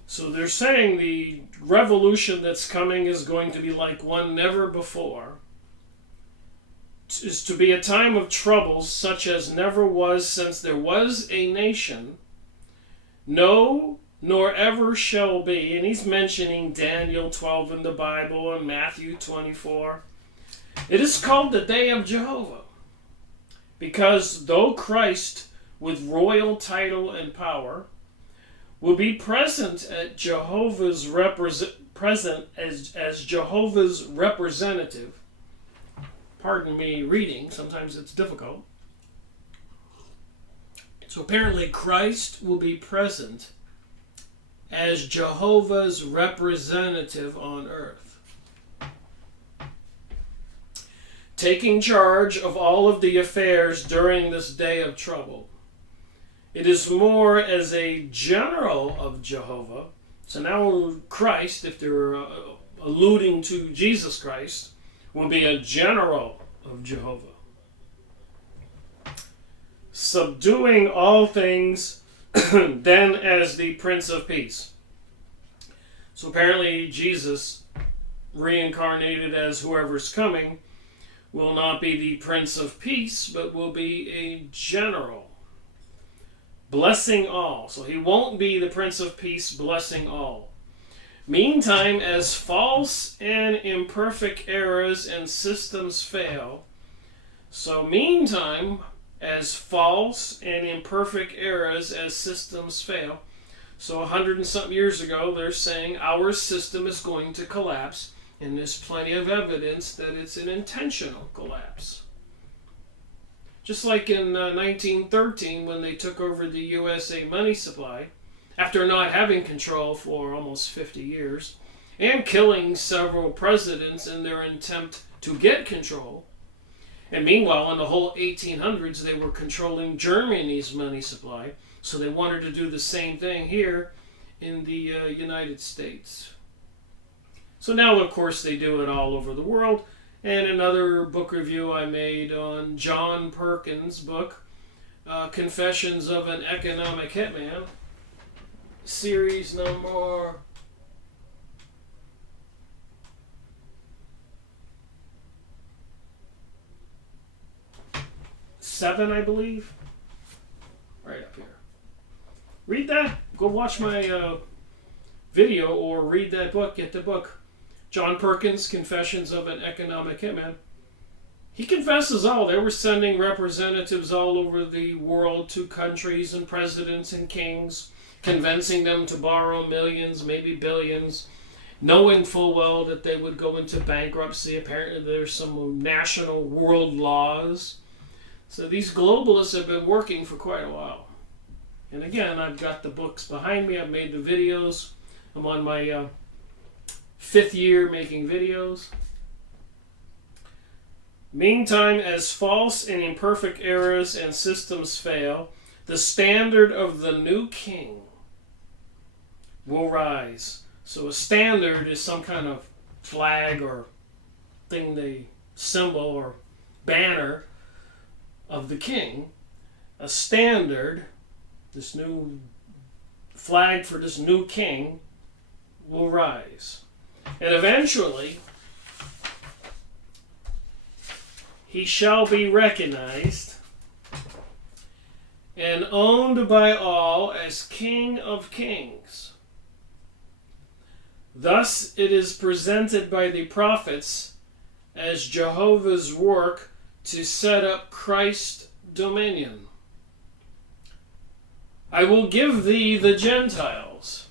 So they're saying the revolution that's coming is going to be like one never before. Is to be a time of troubles such as never was since there was a nation, no, nor ever shall be. And he's mentioning Daniel 12 in the Bible and Matthew 24. It is called the Day of Jehovah, because though Christ, with royal title and power, will be present at Jehovah's as Jehovah's representative. Pardon me reading, sometimes it's difficult. So apparently Christ will be present as Jehovah's representative on earth, taking charge of all of the affairs during this day of trouble. It is more as a general of Jehovah. So now Christ, if they're alluding to Jesus Christ, will be a general of Jehovah, subduing all things then as the Prince of Peace. So apparently Jesus reincarnated as whoever's coming, will not be the Prince of Peace, but will be a general, blessing all. So he won't be the Prince of Peace, blessing all. Meantime, as false and imperfect eras and systems fail, so meantime, as false and imperfect eras as systems fail, so 100 and something years ago, they're saying our system is going to collapse, and there's plenty of evidence that it's an intentional collapse. Just like in 1913, when they took over the USA money supply, after not having control for almost 50 years, and killing several presidents in their attempt to get control. And meanwhile, in the whole 1800s, they were controlling Germany's money supply, so they wanted to do the same thing here in the United States. So now, of course, they do it all over the world. And another book review I made on John Perkins' book, Confessions of an Economic Hitman, series number 7, I believe. Right up here. Read that. Go watch my video or read that book. Get the book. John Perkins, Confessions of an Economic Hitman. He confesses all. They were sending representatives all over the world to countries and presidents and kings, convincing them to borrow millions, maybe billions, knowing full well that they would go into bankruptcy. Apparently there's some national world laws. So these globalists have been working for quite a while. And again, I've got the books behind me. I've made the videos. I'm on my 5th year making videos. Meantime, as false and imperfect eras and systems fail, the standard of the new king will rise. So a standard is some kind of flag or thing, symbol or banner of the king. A standard, this new flag for this new king, will rise. And eventually, he shall be recognized and owned by all as King of Kings. Thus it is presented by the prophets as Jehovah's work to set up Christ's dominion. I will give thee the Gentiles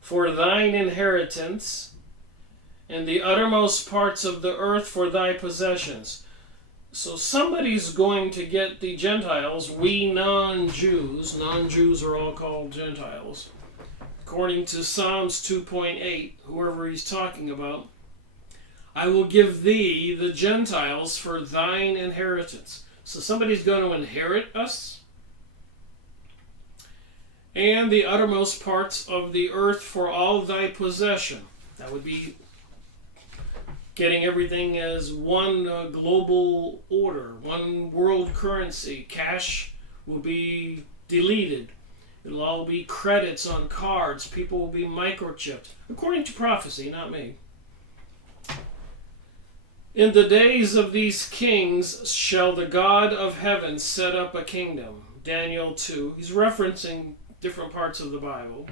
for thine inheritance, and the uttermost parts of the earth for thy possessions. So somebody's going to get the Gentiles, we non-Jews. Non-Jews are all called Gentiles. According to Psalms 2.8, whoever he's talking about, I will give thee the Gentiles for thine inheritance. So somebody's going to inherit us. And the uttermost parts of the earth for all thy possession. That would be getting everything as one global order, one world currency. Cash will be deleted. It'll all be credits on cards. People will be microchipped. According to prophecy, not me. In the days of these kings shall the God of heaven set up a kingdom. Daniel 2. He's referencing different parts of the Bible.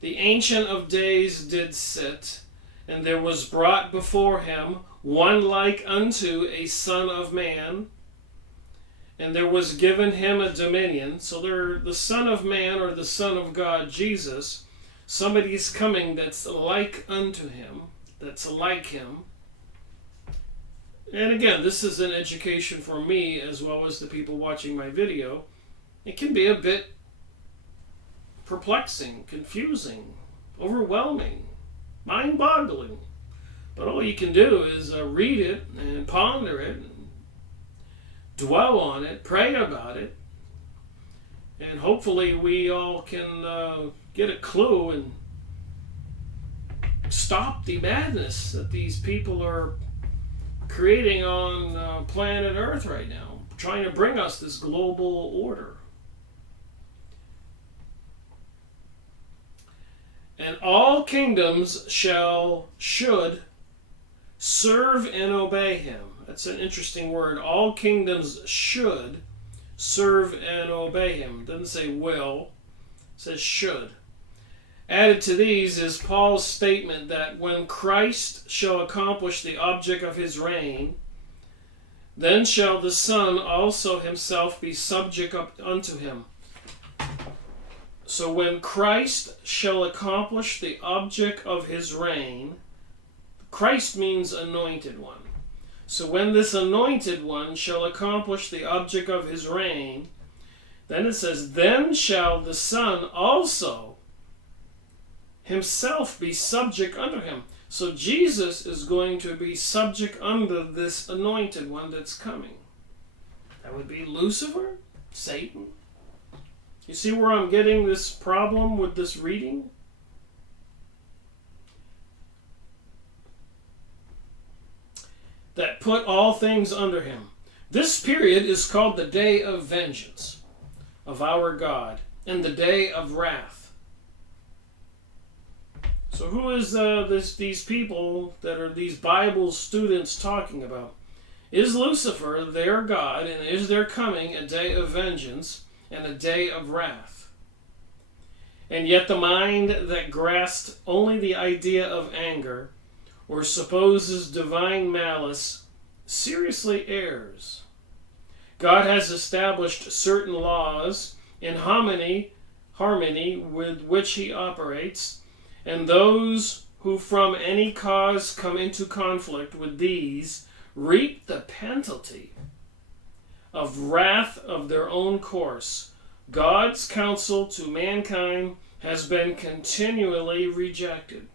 The Ancient of Days did sit, and there was brought before him one like unto a son of man, and there was given him a dominion. So they're the Son of Man or the Son of God, Jesus. Somebody's coming that's like unto him, that's like him. And again, this is an education for me as well as the people watching my video. It can be a bit perplexing, confusing, overwhelming, mind-boggling. But all you can do is read it and ponder it, and dwell on it, pray about it, and hopefully we all can get a clue and stop the madness that these people are creating on planet Earth right now, trying to bring us this global order. And all kingdoms should serve and obey him. That's an interesting word. All kingdoms should serve and obey him. It doesn't say will, it says should. Added to these is Paul's statement that when Christ shall accomplish the object of his reign, then shall the Son also himself be subject unto him. So when Christ shall accomplish the object of his reign, Christ means anointed one. So when this anointed one shall accomplish the object of his reign, then it says, then shall the Son also himself be subject unto him. So Jesus is going to be subject under this anointed one that's coming. That would be Lucifer, Satan. You see where I'm getting this problem with this reading? That put all things under him. This period is called the day of vengeance of our God and the day of wrath. So who is these people that are these Bible students talking about? Is Lucifer their God, and is there coming a day of vengeance and a day of wrath? And yet the mind that grasped only the idea of anger or supposes divine malice seriously errs. God has established certain laws in harmony with which he operates, and those who from any cause come into conflict with these reap the penalty of wrath of their own course. God's counsel to mankind has been continually rejected,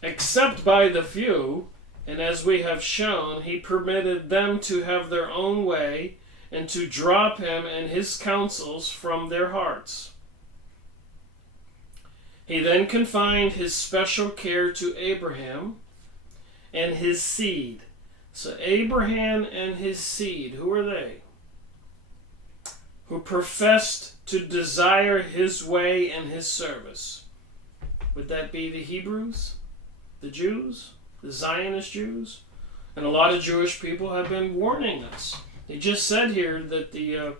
except by the few, and as we have shown, he permitted them to have their own way and to drop him and his counsels from their hearts. He then confined his special care to Abraham and his seed. So Abraham and his seed, who are they? Who professed to desire his way and his service. Would that be the Hebrews? The Jews? The Zionist Jews? And a lot of Jewish people have been warning us. They just said here that the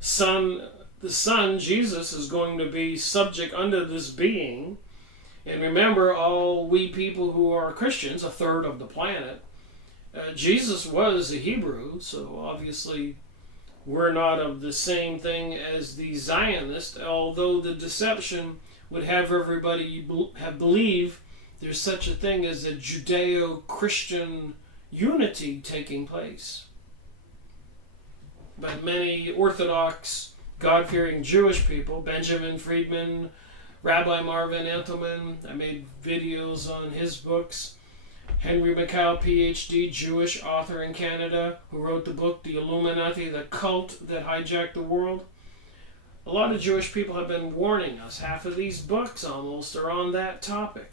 Son, Jesus, is going to be subject under this being. And remember, all we people who are Christians, a third of the planet, Jesus was a Hebrew, so obviously we're not of the same thing as the Zionists, although the deception would have everybody believe there's such a thing as a Judeo-Christian unity taking place. But many Orthodox, God-fearing Jewish people, Benjamin Friedman, Rabbi Marvin Entelman, I made videos on his books. Henry Mackay, PhD, Jewish author in Canada, who wrote the book, The Illuminati, the Cult That Hijacked the World. A lot of Jewish people have been warning us. Half of these books almost are on that topic.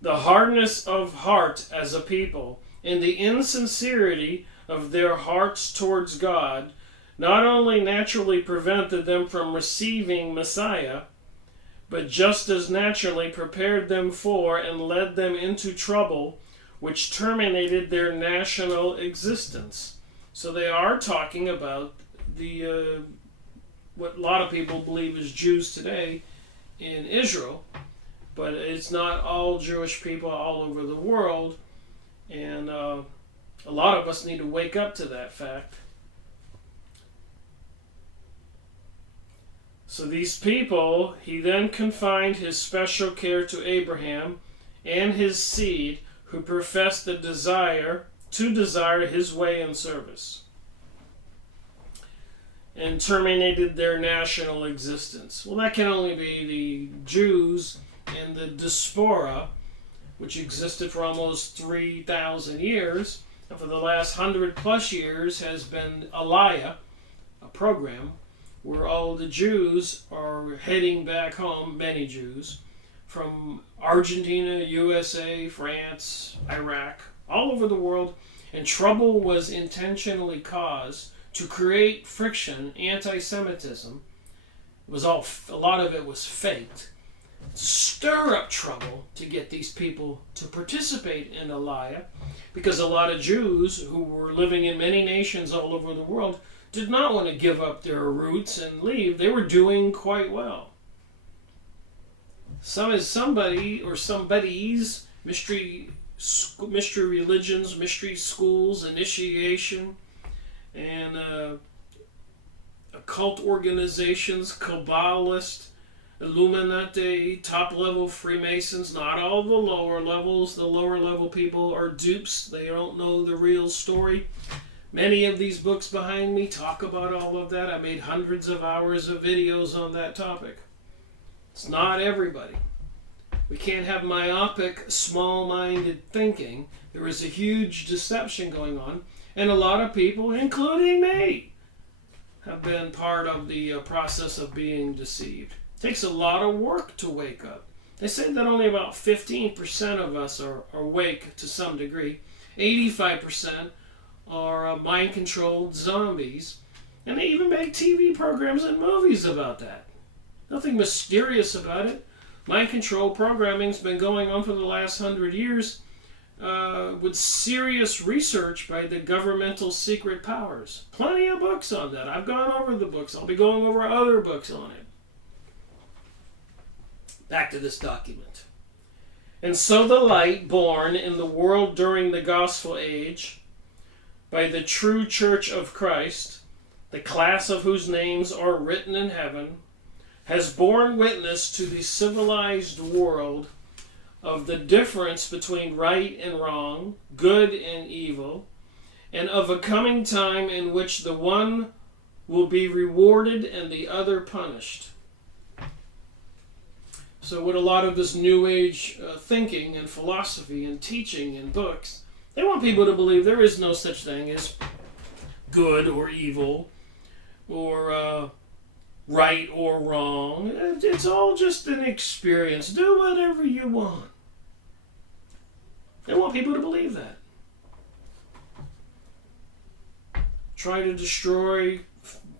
The hardness of heart as a people and the insincerity of their hearts towards God not only naturally prevented them from receiving Messiah, but just as naturally prepared them for and led them into trouble, which terminated their national existence. So they are talking about the what a lot of people believe is Jews today in Israel, but it's not all Jewish people all over the world, and a lot of us need to wake up to that fact. So these people, he then confined his special care to Abraham and his seed, who professed the desire his way and service, and terminated their national existence. Well, that can only be the Jews and the diaspora, which existed for almost 3,000 years, and for the last 100+ years has been Aliyah, a program where all the Jews are heading back home, many Jews, from Argentina, USA, France, Iraq, all over the world, and trouble was intentionally caused to create friction, anti-Semitism. A lot of it was faked. To stir up trouble to get these people to participate in Aliyah, because a lot of Jews who were living in many nations all over the world did not want to give up their roots and leave. They were doing quite well. Somebody or somebody's mystery religions, mystery schools, initiation, and occult organizations, Kabbalists, Illuminati, top-level Freemasons, not all the lower levels. The lower-level people are dupes. They don't know the real story. Many of these books behind me talk about all of that. I made hundreds of hours of videos on that topic. It's not everybody. We can't have myopic, small-minded thinking. There is a huge deception going on, and a lot of people, including me, have been part of the process of being deceived. It takes a lot of work to wake up. They say that only about 15% of us are awake to some degree. 85% are mind-controlled zombies. And they even make TV programs and movies about that. Nothing mysterious about it. Mind control programming's been going on for the last 100 years with serious research by the governmental secret powers. Plenty of books on that. I've gone over the books. I'll be going over other books on it. Back to this document. And so the light born in the world during the gospel age by the true church of Christ, the class of whose names are written in heaven, has borne witness to the civilized world of the difference between right and wrong, good and evil, and of a coming time in which the one will be rewarded and the other punished. So with a lot of this New Age thinking and philosophy and teaching and books, they want people to believe there is no such thing as good or evil or right or wrong. It's all just an experience. Do whatever you want. They want people to believe that. Try to destroy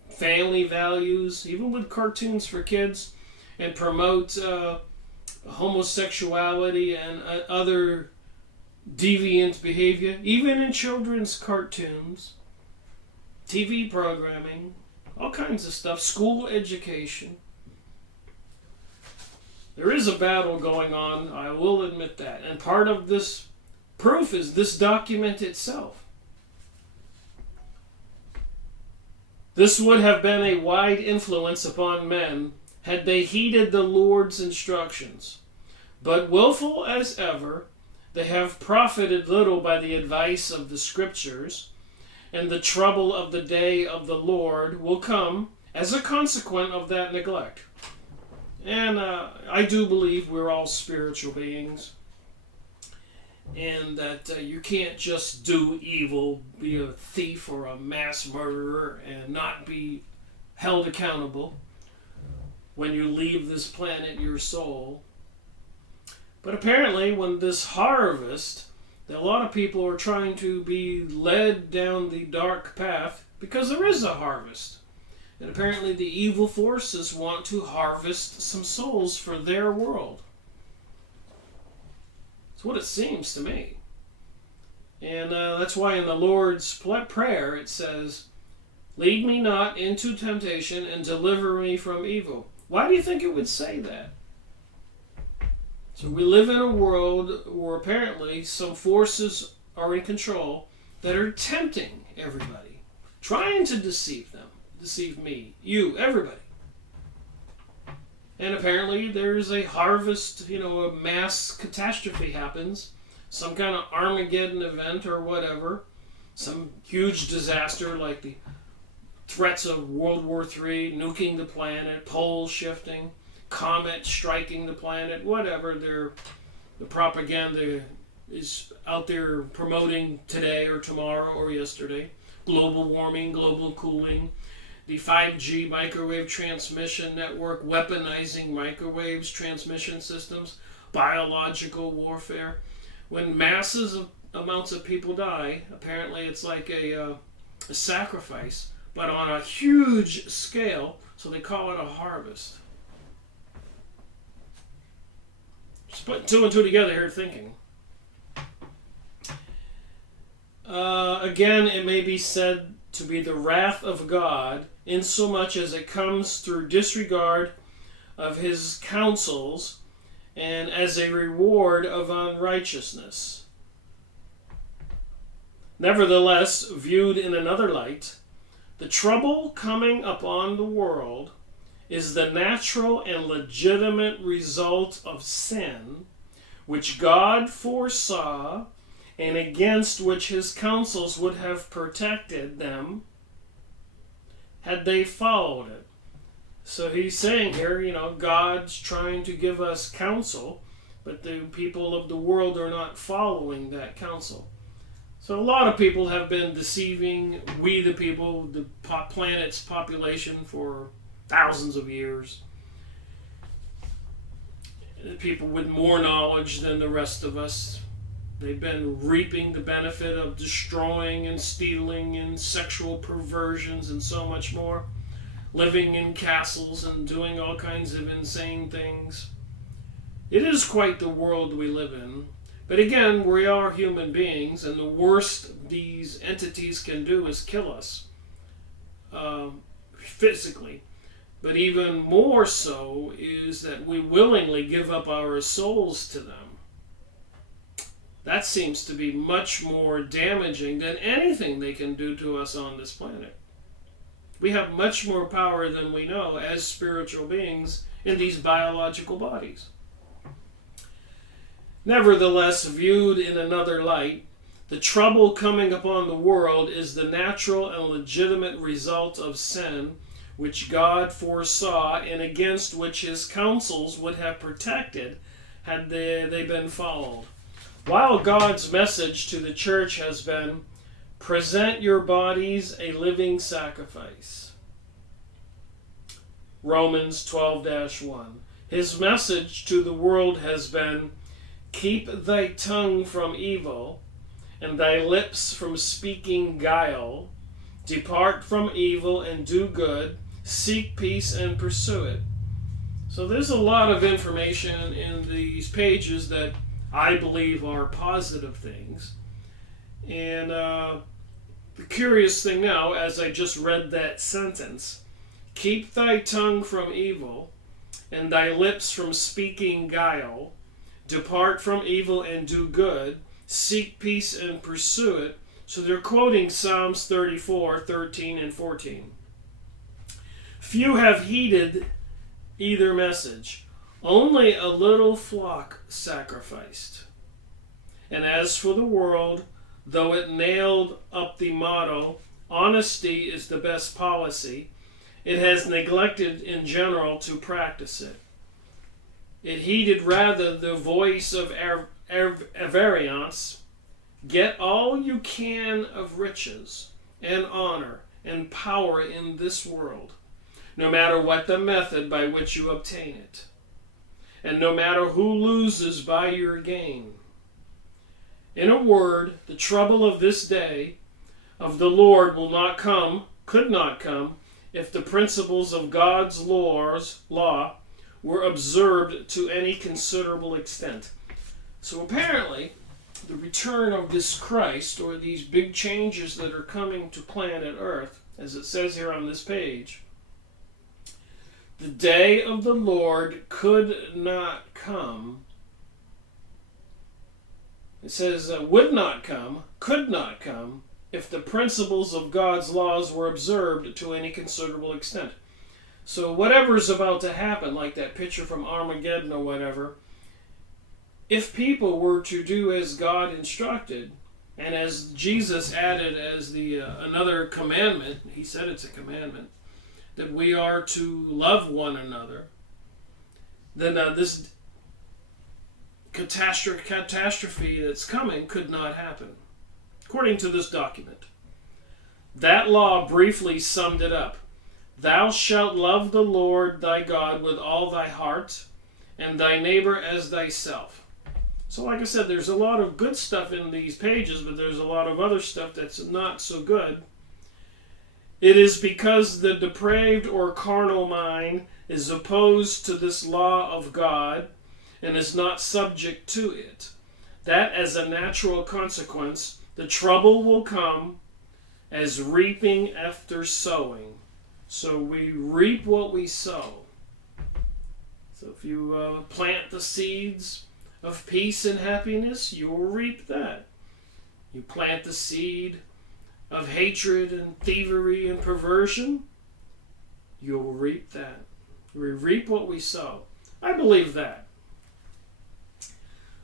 family values, even with cartoons for kids, and promote homosexuality and other deviant behavior, even in children's cartoons, TV programming, all kinds of stuff, school education. There is a battle going on, I will admit that. And part of this proof is this document itself. This would have been a wide influence upon men had they heeded the Lord's instructions. But willful as ever, they have profited little by the advice of the Scriptures, and the trouble of the day of the Lord will come as a consequence of that neglect. And I do believe we're all spiritual beings, and that you can't just do evil, be a thief or a mass murderer, and not be held accountable when you leave this planet, your soul. But apparently, when this harvest, a lot of people are trying to be led down the dark path because there is a harvest. And apparently the evil forces want to harvest some souls for their world. That's what it seems to me. And that's why in the Lord's Prayer it says, "Lead me not into temptation and deliver me from evil." Why do you think it would say that? So we live in a world where apparently some forces are in control that are tempting everybody, trying to deceive them, deceive me, you, everybody. And apparently there's a harvest, a mass catastrophe happens, some kind of Armageddon event or whatever, some huge disaster like the threats of World War III, nuking the planet, poles shifting, comet striking the planet, whatever the propaganda is out there promoting today or tomorrow or yesterday. Global warming, global cooling, the 5G microwave transmission network, weaponizing microwaves, transmission systems, biological warfare. When masses of amounts of people die, apparently it's like a sacrifice. but on a huge scale, so they call it a harvest. Just putting two and two together here thinking. Again, it may be said to be the wrath of God, insomuch as it comes through disregard of his counsels and as a reward of unrighteousness. Nevertheless, viewed in another light, the trouble coming upon the world is the natural and legitimate result of sin, which God foresaw and against which his counsels would have protected them had they followed it. So he's saying here, God's trying to give us counsel, but the people of the world are not following that counsel. So a lot of people have been deceiving we the people, the planet's population, for thousands of years. People with more knowledge than the rest of us. They've been reaping the benefit of destroying and stealing and sexual perversions and so much more. Living in castles and doing all kinds of insane things. It is quite the world we live in. But again, we are human beings, and the worst these entities can do is kill us. Physically. But even more so is that we willingly give up our souls to them. That seems to be much more damaging than anything they can do to us on this planet. We have much more power than we know as spiritual beings in these biological bodies. Nevertheless, viewed in another light, the trouble coming upon the world is the natural and legitimate result of sin, which God foresaw and against which his counsels would have protected had they been followed. While God's message to the church has been, present your bodies a living sacrifice. Romans 12-1. His message to the world has been, keep thy tongue from evil, and thy lips from speaking guile. Depart from evil and do good. Seek peace and pursue it. So there's a lot of information in these pages that I believe are positive things. And the curious thing now, as I just read that sentence, keep thy tongue from evil, and thy lips from speaking guile. Depart from evil and do good. Seek peace and pursue it. So they're quoting Psalms 34:13 and 14. Few have heeded either message. Only a little flock sacrificed. And as for the world, though it nailed up the motto, honesty is the best policy, it has neglected in general to practice it. It heeded rather the voice of avarice. Get all you can of riches and honor and power in this world, no matter what the method by which you obtain it, and no matter who loses by your gain. In a word, the trouble of this day of the Lord could not come, if the principles of God's law were observed to any considerable extent. So apparently, the return of this Christ, or these big changes that are coming to planet Earth, as it says here on this page, the day of the Lord could not come. It says would not come, could not come, if the principles of God's laws were observed to any considerable extent. So whatever's about to happen, like that picture from Armageddon or whatever, if people were to do as God instructed, and as Jesus added as the another commandment, he said it's a commandment, that we are to love one another, then this catastrophe that's coming could not happen, according to this document. That law briefly summed it up. Thou shalt love the Lord thy God with all thy heart, and thy neighbor as thyself. So like I said, there's a lot of good stuff in these pages, but there's a lot of other stuff that's not so good. It is because the depraved or carnal mind is opposed to this law of God and is not subject to it, that as a natural consequence, the trouble will come as reaping after sowing. So we reap what we sow. So if you plant the seeds of peace and happiness, you will reap that. You plant the seed of hatred and thievery and perversion, you will reap that. We reap what we sow. I believe that.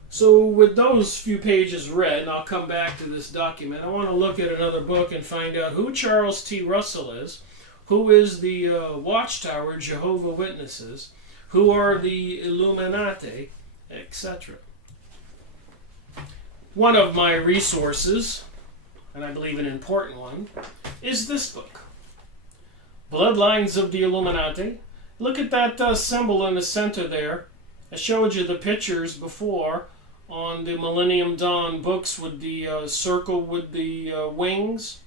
So with those few pages read, and I'll come back to this document, I want to look at another book and find out who Charles T. Russell is, who is the Watchtower Jehovah Witnesses, who are the Illuminati, etc. One of my resources, and I believe an important one, is this book, Bloodlines of the Illuminati. Look at that symbol in the center there. I showed you the pictures before on the Millennial Dawn books with the circle with the wings.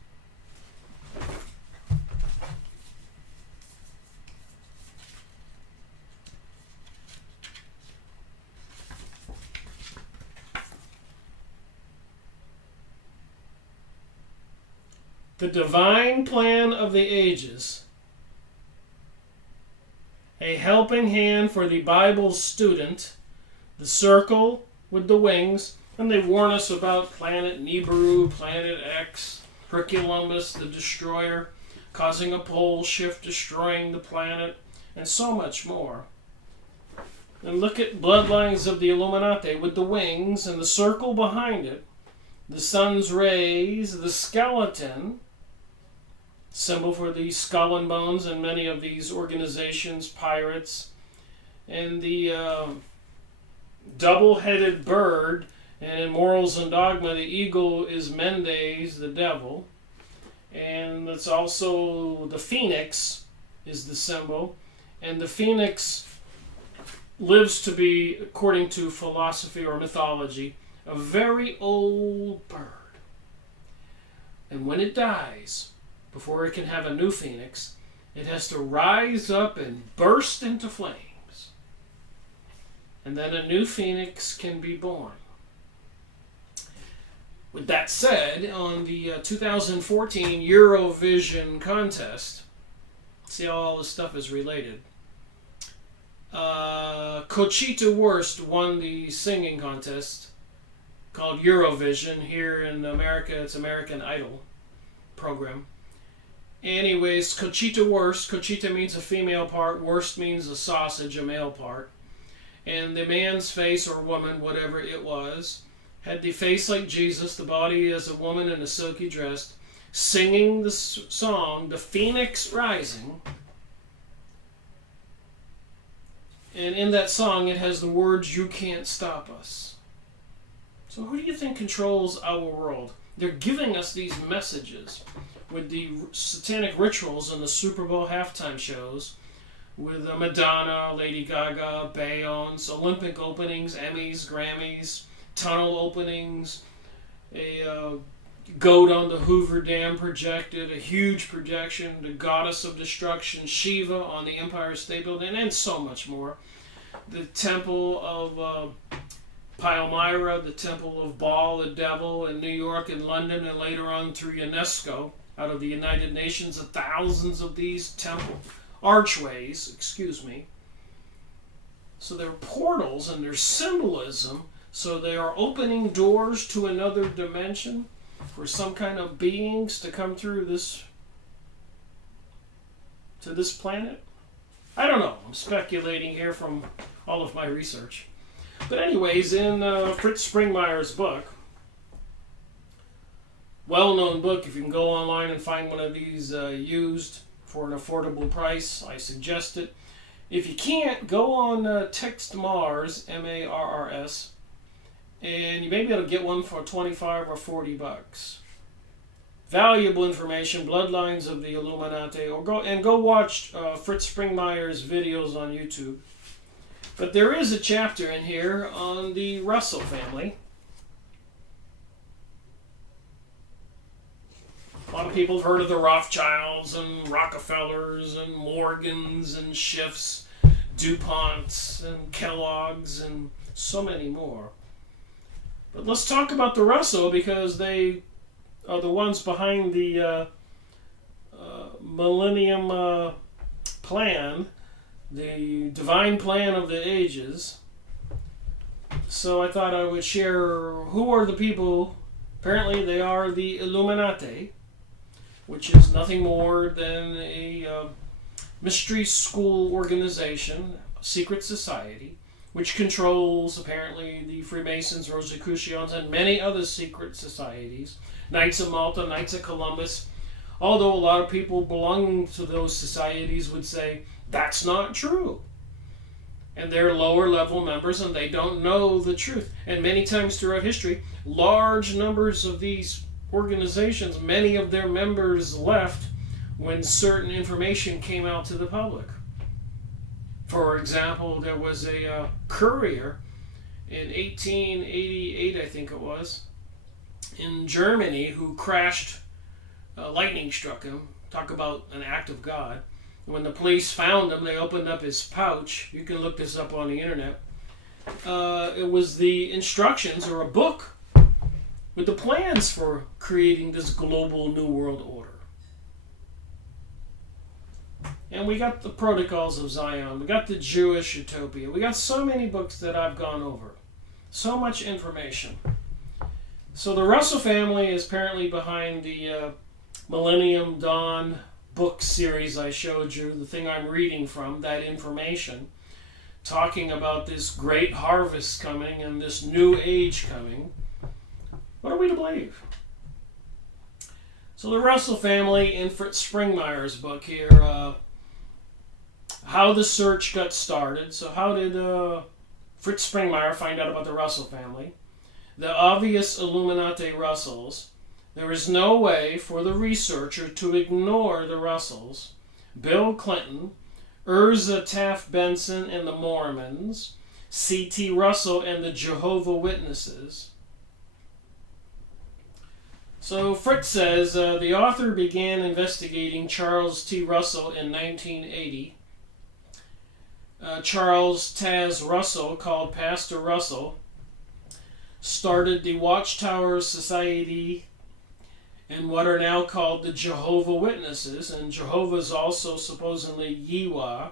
The divine plan of the ages. A helping hand for the Bible student. The circle with the wings. And they warn us about planet Nibiru, planet X, Herculaneum, the destroyer, causing a pole shift, destroying the planet, and so much more. And look at Bloodlines of the Illuminati with the wings and the circle behind it. The sun's rays, the skeleton, symbol for the skull and bones in many of these organizations, pirates, and the double-headed bird, and in Morals and Dogma, the eagle is Mendes, the devil, and it's also the phoenix is the symbol, and the phoenix lives to be, according to philosophy or mythology, a very old bird. And when it dies, before it can have a new phoenix, it has to rise up and burst into flames. And then a new phoenix can be born. With that said, on the 2014 Eurovision contest, see how all this stuff is related, Conchita Wurst won the singing contest called Eurovision. Here in America, it's American Idol program. Anyways, Conchita Wurst, Conchita means a female part, Wurst means a sausage, a male part. And the man's face, or woman, whatever it was, had the face like Jesus, the body as a woman in a silky dress, singing the song, The Phoenix Rising. And in that song, it has the words, "You can't stop us." So who do you think controls our world? They're giving us these messages with the satanic rituals and the Super Bowl halftime shows, with Madonna, Lady Gaga, Beyonce, Olympic openings, Emmys, Grammys, tunnel openings, a goat on the Hoover Dam projected, a huge projection, the goddess of destruction, Shiva on the Empire State Building, and so much more. The temple of Palmyra, the temple of Baal, the devil, in New York and London, and later on through UNESCO, out of the United Nations, thousands of these archways, So they're portals and they're symbolism, so they are opening doors to another dimension for some kind of beings to come through to this planet. I don't know. I'm speculating here from all of my research. But anyways, in Fritz Springmeier's book, well-known book, if you can go online and find one of these used for an affordable price, I suggest it. If you can't, go on Text Mars, M-A-R-R-S, and you may be able to get one for $25 or $40. Valuable information, Bloodlines of the Illuminati, or go watch Fritz Springmeier's videos on YouTube. But there is a chapter in here on the Russell family. A lot Some people have heard of the Rothschilds and Rockefellers and Morgans and Schiffs, DuPonts and Kellogg's and so many more. But let's talk about the Russo, because they are the ones behind the Millennium Plan, the divine plan of the ages. So I thought I would share who are the people. Apparently they are the Illuminati, which is nothing more than a mystery school organization, a secret society, which controls apparently the Freemasons, Rosicrucians, and many other secret societies, Knights of Malta, Knights of Columbus. Although a lot of people belonging to those societies would say that's not true. And they're lower level members and they don't know the truth. And many times throughout history, large numbers of these organizations, many of their members left when certain information came out to the public. For example, there was a courier in 1888, I think it was, in Germany who crashed. Lightning struck him. Talk about an act of God. When the police found him, they opened up his pouch. You can look this up on the internet. It was the instructions, or a book with the plans for creating this global New World Order. And we got the Protocols of Zion. We got the Jewish Utopia. We got so many books that I've gone over. So much information. So the Russell family is apparently behind the Millennium Dawn book series I showed you, the thing I'm reading from, that information, talking about this great harvest coming and this new age coming. What are we to believe? So the Russell family, in Fritz Springmeier's book here, how the search got started. So how did Fritz Springmeier find out about the Russell family? The obvious Illuminati Russells. There is no way for the researcher to ignore the Russells, Bill Clinton, Urza Taft Benson and the Mormons, C.T. Russell and the Jehovah Witnesses. So Fritz says the author began investigating Charles T. Russell in 1980. Charles Taz Russell, called Pastor Russell, started the Watchtower Society and what are now called the Jehovah Witnesses, and Jehovah is also supposedly Yiwa,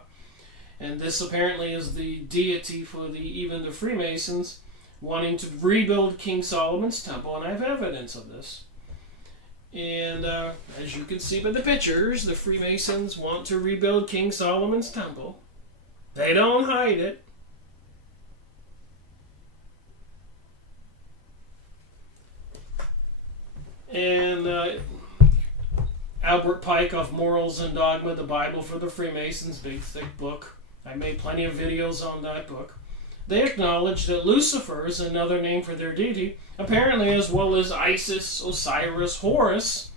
and this apparently is the deity for even the Freemasons wanting to rebuild King Solomon's temple, and I have evidence of this. And as you can see by the pictures, the Freemasons want to rebuild King Solomon's temple. They don't hide it. And Albert Pike of Morals and Dogma, the Bible for the Freemasons, big thick book. I made plenty of videos on that book. They acknowledge that Lucifer is another name for their deity, apparently, as well as Isis, Osiris, Horus,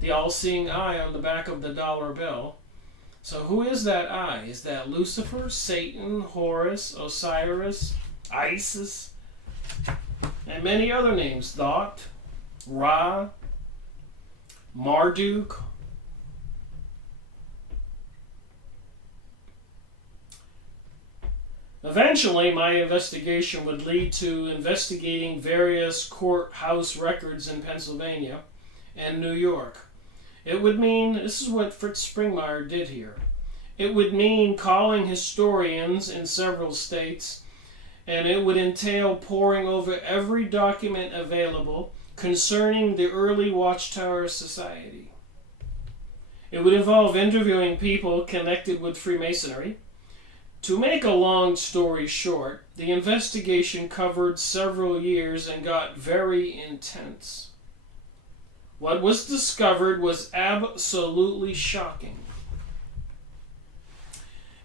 the all-seeing eye on the back of the dollar bill. So who is that eye? Is that Lucifer, Satan, Horus, Osiris, Isis, and many other names? Thoth, Ra, Marduk. Eventually, my investigation would lead to investigating various courthouse records in Pennsylvania and New York. It would mean, this is what Fritz Springmeier did here, it would mean calling historians in several states, and it would entail poring over every document available concerning the early Watchtower Society. It would involve interviewing people connected with Freemasonry. To make a long story short, the investigation covered several years and got very intense. What was discovered was absolutely shocking.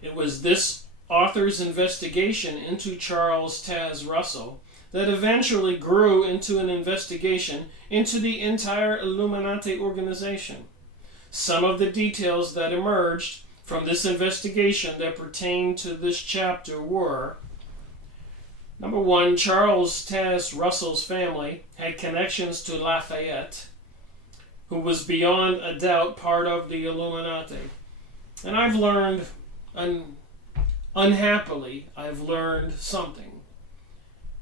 It was this author's investigation into Charles Taz Russell that eventually grew into an investigation into the entire Illuminati organization. Some of the details that emerged from this investigation that pertain to this chapter were: number one, Charles Taz Russell's family had connections to Lafayette. who was beyond a doubt part of the Illuminati. And I've learned, unhappily, I've learned something.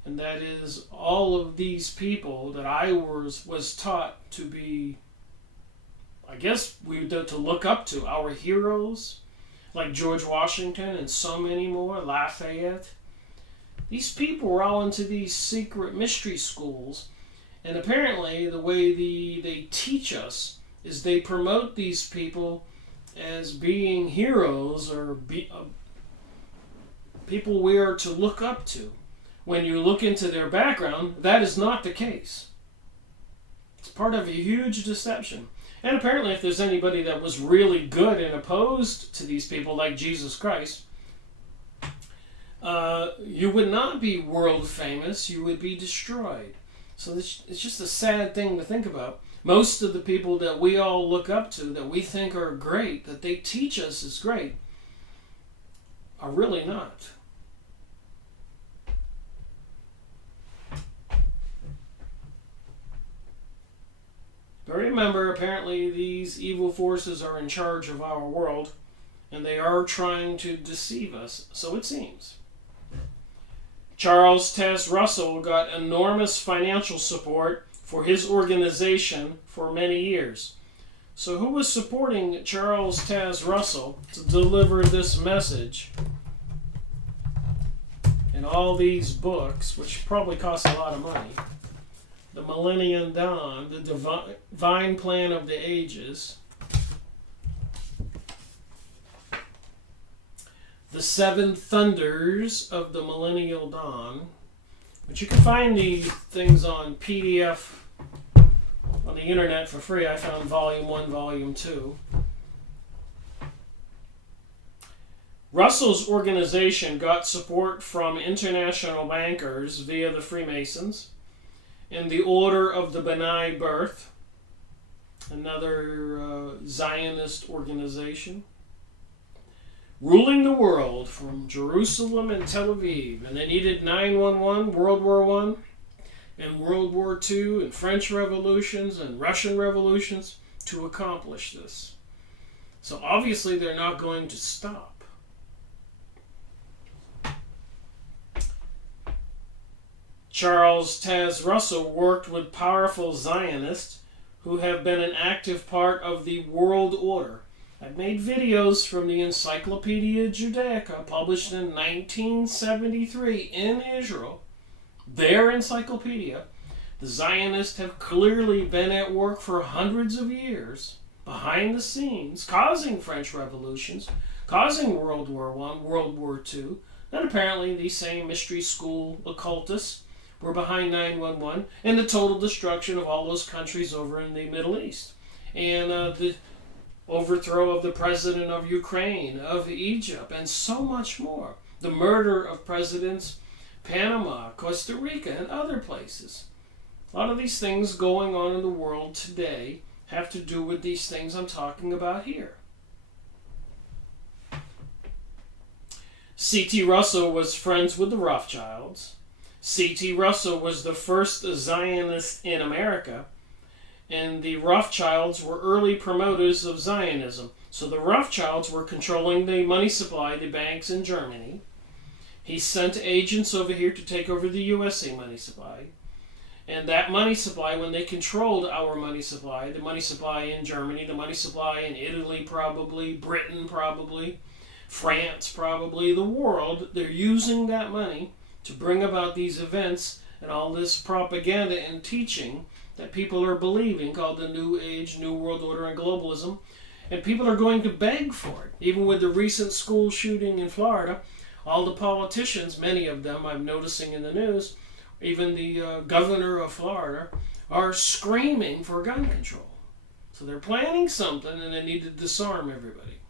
And that is all of these people that I was taught to be, I guess, to look up to, our heroes, like George Washington and so many more, Lafayette. These people were all into these secret mystery schools, and apparently the way they teach us is they promote these people as being heroes or people we are to look up to. When you look into their background, that is not the case. It's part of a huge deception. And apparently if there's anybody that was really good and opposed to these people, like Jesus Christ, you would not be world famous, you would be destroyed. So it's just a sad thing to think about. Most of the people that we all look up to, that we think are great, that they teach us is great, are really not. But remember, apparently these evil forces are in charge of our world, and they are trying to deceive us, so it seems. Charles Taze Russell got enormous financial support for his organization for many years. So who was supporting Charles Taze Russell to deliver this message in all these books, which probably cost a lot of money? The Millennial Dawn, the Divine Plan of the Ages, the Seven Thunders of the Millennial Dawn, but you can find these things on PDF on the internet for free. I found Volume 1, Volume 2. Russell's organization got support from international bankers via the Freemasons and the Order of the Benign Birth, another Zionist organization, ruling the world from Jerusalem and Tel Aviv. And they needed 9/11, World War I, and World War II, and French revolutions and Russian revolutions to accomplish this. So obviously they're not going to stop. Charles Taze Russell worked with powerful Zionists who have been an active part of the world order. I've made videos from the Encyclopedia Judaica, published in 1973 in Israel. Their encyclopedia. The Zionists have clearly been at work for hundreds of years, behind the scenes, causing French revolutions, causing World War I, World War II, and apparently these same mystery school occultists were behind 9/11 and the total destruction of all those countries over in the Middle East. And the overthrow of the president of Ukraine, of Egypt, and so much more. The murder of presidents Panama, Costa Rica, and other places. A lot of these things going on in the world today have to do with these things I'm talking about here. C.T. Russell was friends with the Rothschilds. C.T. Russell was the first Zionist in America, and the Rothschilds were early promoters of Zionism. So the Rothschilds were controlling the money supply, the banks in Germany. He sent agents over here to take over the USA money supply. And that money supply, when they controlled our money supply, the money supply in Germany, the money supply in Italy probably, Britain probably, France probably, the world, they're using that money to bring about these events and all this propaganda and teaching that people are believing, called the New Age, New World Order, and Globalism. And people are going to beg for it. Even with the recent school shooting in Florida, all the politicians, many of them I'm noticing in the news, even the governor of Florida, are screaming for gun control. So they're planning something, and they need to disarm everybody.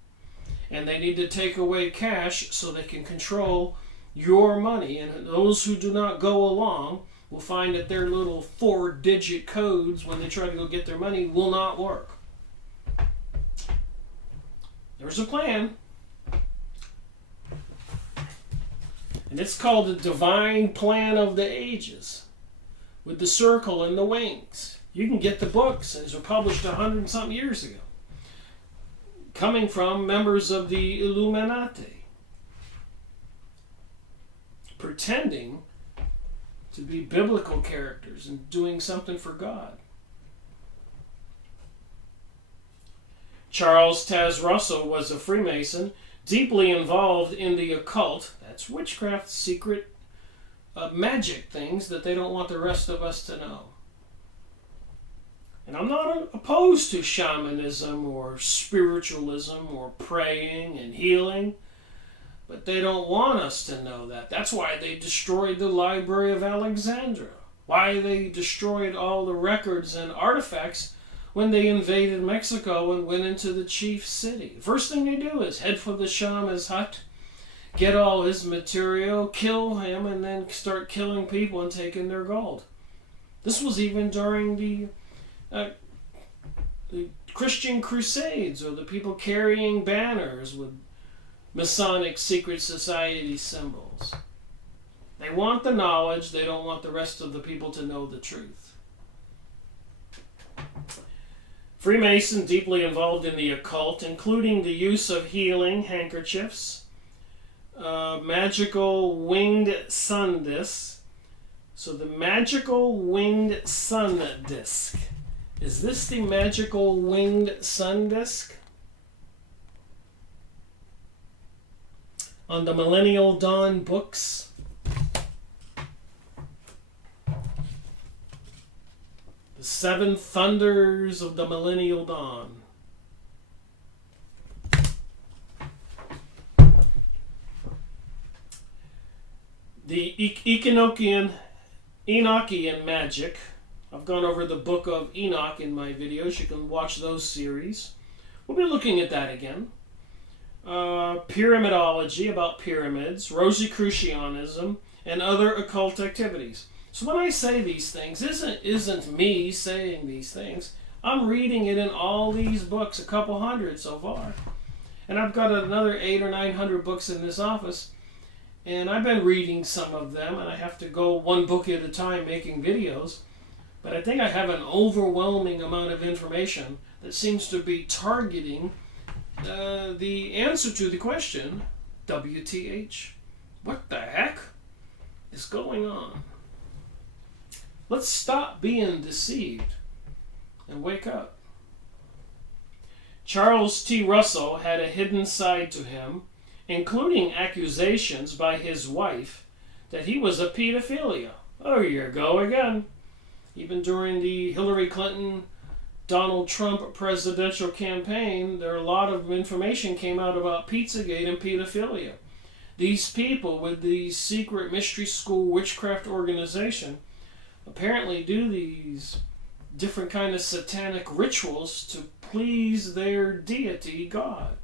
And they need to take away cash so they can control your money. And those who do not go along will find that their little 4-digit codes, when they try to go get their money, will not work. There's a plan. And it's called the Divine Plan of the Ages, with the circle and the wings. You can get the books, and these were published 100 and something years ago, coming from members of the Illuminati, pretending to be biblical characters and doing something for God. Charles Taze Russell was a Freemason, deeply involved in the occult. That's witchcraft, secret magic things that they don't want the rest of us to know. And I'm not opposed to shamanism or spiritualism or praying and healing, but they don't want us to know that. That's why they destroyed the Library of Alexandria, why they destroyed all the records and artifacts when they invaded Mexico and went into the chief city. The first thing they do is head for the shaman's hut, get all his material, kill him, and then start killing people and taking their gold. This was even during the Christian Crusades, or the people carrying banners with Masonic secret society symbols. They want the knowledge, they don't want the rest of the people to know the truth. Freemason, deeply involved in the occult, including the use of healing handkerchiefs, magical winged sun discs. So the magical winged sun disc. Is this the magical winged sun disc? On the Millennial Dawn books. The seven thunders of the Millennial Dawn. The Enochian magic. I've gone over the book of Enoch in my videos. You can watch those series. We'll be looking at that again. Pyramidology, about pyramids, Rosicrucianism, and other occult activities. So when I say these things, isn't me saying these things. I'm reading it in all these books, a couple hundred so far. And I've got another 800 or 900 books in this office. And I've been reading some of them, and I have to go one book at a time making videos. But I think I have an overwhelming amount of information that seems to be targeting the answer to the question, WTH, what the heck is going on? Let's stop being deceived and wake up. Charles T. Russell had a hidden side to him, including accusations by his wife that he was a pedophilia. Oh, here you go again. Even during the Hillary Clinton, Donald Trump presidential campaign, a lot of information came out about Pizzagate and pedophilia. These people with the secret mystery school witchcraft organization apparently do these different kind of satanic rituals to please their deity, God.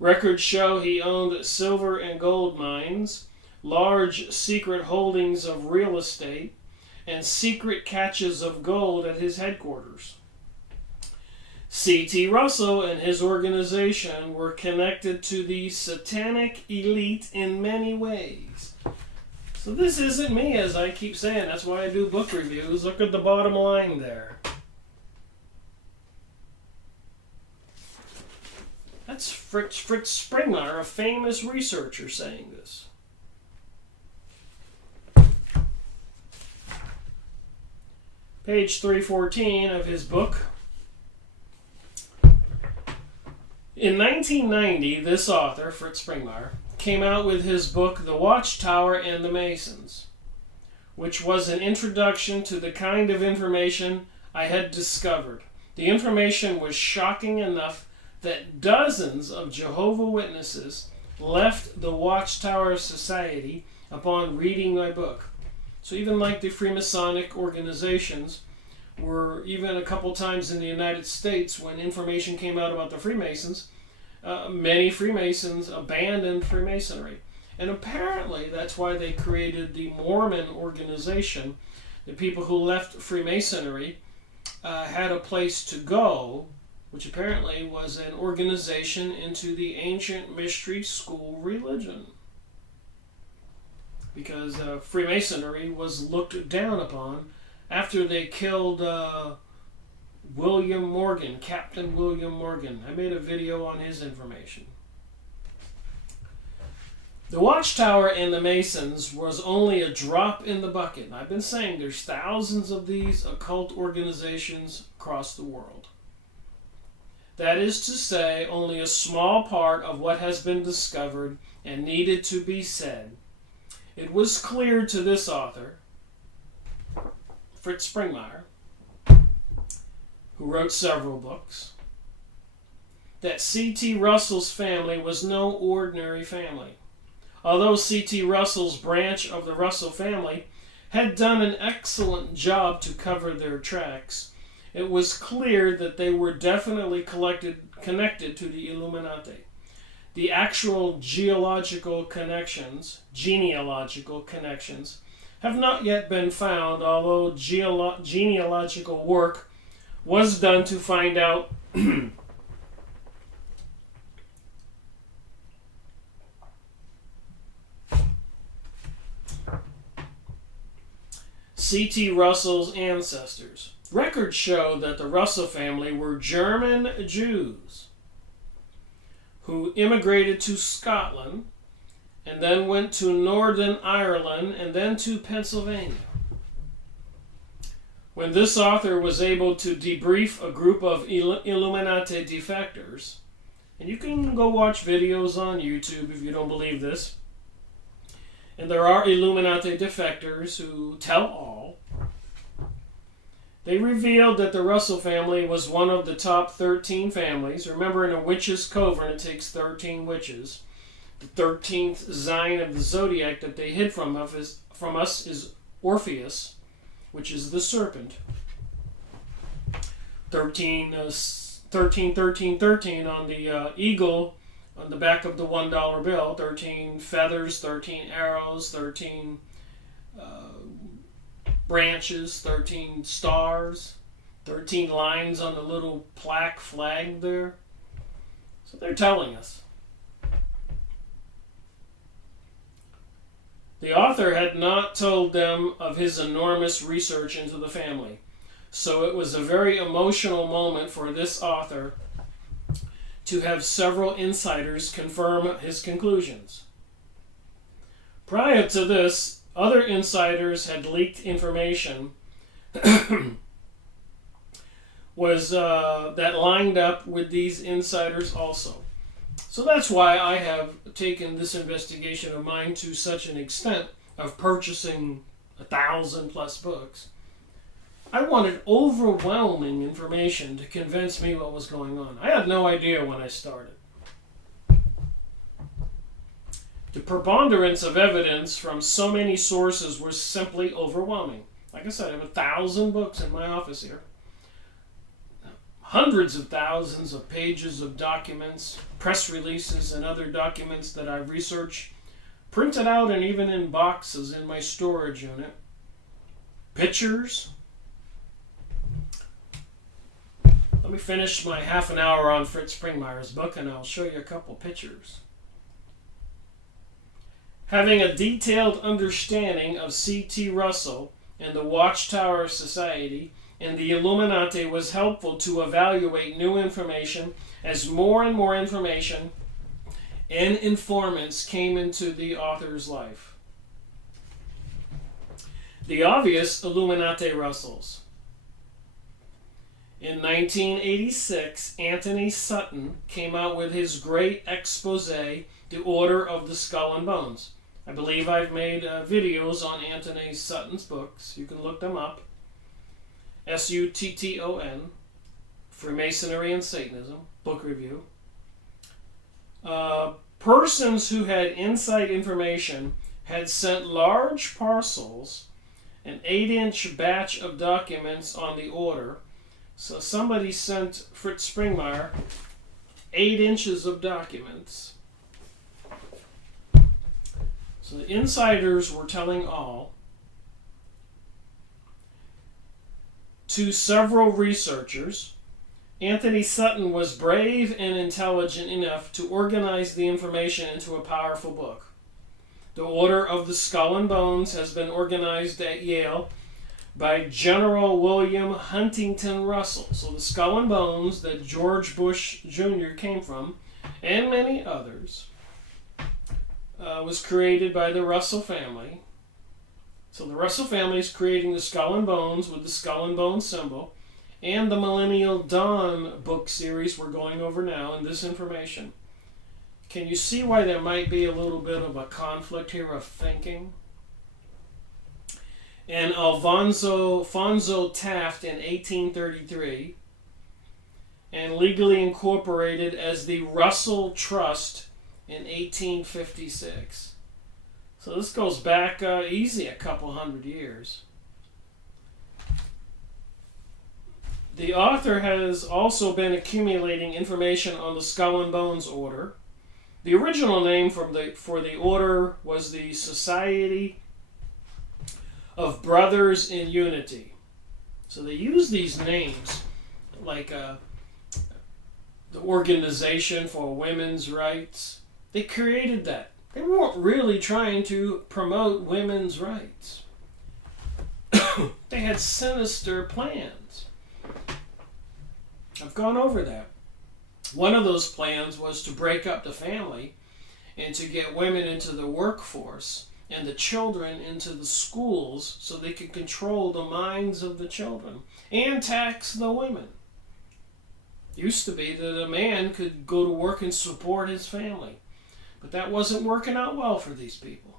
Records show he owned silver and gold mines, large secret holdings of real estate, and secret catches of gold at his headquarters. C.T. Russell and his organization were connected to the satanic elite in many ways. So this isn't me, as I keep saying. That's why I do book reviews. Look at the bottom line there. That's Fritz Springmeier, a famous researcher, saying this. Page 314 of his book. In 1990, this author, Fritz Springmeier, came out with his book, The Watchtower and the Masons, which was an introduction to the kind of information I had discovered. The information was shocking enough that dozens of Jehovah Witnesses left the Watchtower Society upon reading my book. So even like the Freemasonic organizations were, even a couple times in the United States when information came out about the Freemasons, many Freemasons abandoned Freemasonry. And apparently that's why they created the Mormon organization. The people who left Freemasonry had a place to go, which apparently was an organization into the ancient mystery school religion. because Freemasonry was looked down upon after they killed William Morgan, Captain William Morgan. I made a video on his information. The Watchtower and the Masons was only a drop in the bucket. I've been saying there's thousands of these occult organizations across the world. That is to say, only a small part of what has been discovered and needed to be said. It was clear to this author, Fritz Springmeier, who wrote several books, that C.T. Russell's family was no ordinary family. Although C.T. Russell's branch of the Russell family had done an excellent job to cover their tracks, it was clear that they were definitely connected to the Illuminati. The actual genealogical connections have not yet been found, although genealogical work was done to find out C.T. Russell's ancestors. Records show that the Russell family were German Jews who immigrated to Scotland and then went to Northern Ireland and then to Pennsylvania. When this author was able to debrief a group of Illuminati defectors, and you can go watch videos on YouTube if you don't believe this, and there are Illuminati defectors who tell all, they revealed that the Russell family was one of the top 13 families. Remember, in a witch's coven, it takes 13 witches. The 13th sign of the zodiac that they hid from us is Orpheus, which is the serpent. 13 on the eagle on the back of the $1 bill. 13 feathers, 13 arrows, 13 branches, 13 stars, 13 lines on the little plaque flag there. So they're telling us. The author had not told them of his enormous research into the family, so it was a very emotional moment for this author to have several insiders confirm his conclusions. Prior to this, other insiders had leaked information that lined up with these insiders also. So that's why I have taken this investigation of mine to such an extent of purchasing 1,000+ books. I wanted overwhelming information to convince me what was going on. I had no idea when I started. The preponderance of evidence from so many sources was simply overwhelming. Like I said, I have 1,000 books in my office here. Hundreds of thousands of pages of documents, press releases, and other documents that I've researched, printed out and even in boxes in my storage unit. Pictures. Let me finish my half an hour on Fritz Springmeier's book and I'll show you a couple pictures. Having a detailed understanding of C.T. Russell and the Watchtower Society and the Illuminati was helpful to evaluate new information as more and more information and informants came into the author's life. The obvious Illuminati Russells. In 1986, Anthony Sutton came out with his great expose, The Order of the Skull and Bones. I believe I've made videos on Anthony Sutton's books. You can look them up. Sutton, Freemasonry and Satanism, book review. Persons who had inside information had sent large parcels, an 8-inch batch of documents on the order. So somebody sent Fritz Springmeier 8 inches of documents. So the insiders were telling all. To several researchers, Anthony Sutton was brave and intelligent enough to organize the information into a powerful book. The Order of the Skull and Bones has been organized at Yale by General William Huntington Russell. So the Skull and Bones that George Bush Jr. came from, and many others, was created by the Russell family. So the Russell family is creating the Skull and Bones with the Skull and Bones symbol, and the Millennial Dawn book series we're going over now in this information. Can you see why there might be a little bit of a conflict here of thinking? And Alfonso Taft in 1833, and legally incorporated as the Russell Trust in 1856. So this goes back easy a couple hundred years. The author has also been accumulating information on the Skull and Bones Order. The original name for the order was the Society of Brothers in Unity. So they use these names like the Organization for Women's Rights. They created that. They weren't really trying to promote women's rights. They had sinister plans. I've gone over that. One of those plans was to break up the family and to get women into the workforce and the children into the schools so they could control the minds of the children and tax the women. It used to be that a man could go to work and support his family, but that wasn't working out well for these people.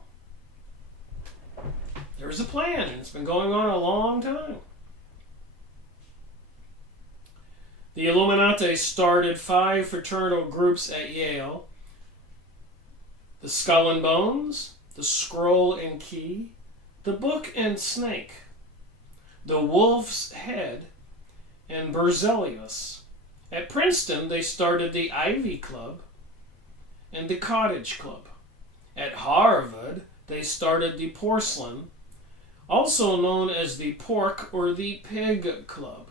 There was a plan, and it's been going on a long time. The Illuminati started 5 fraternal groups at Yale: the Skull and Bones, the Scroll and Key, the Book and Snake, the Wolf's Head, and Berzelius. At Princeton, they started the Ivy Club and the Cottage Club. At Harvard, they started the Porcelain, also known as the Pork or the Pig Club.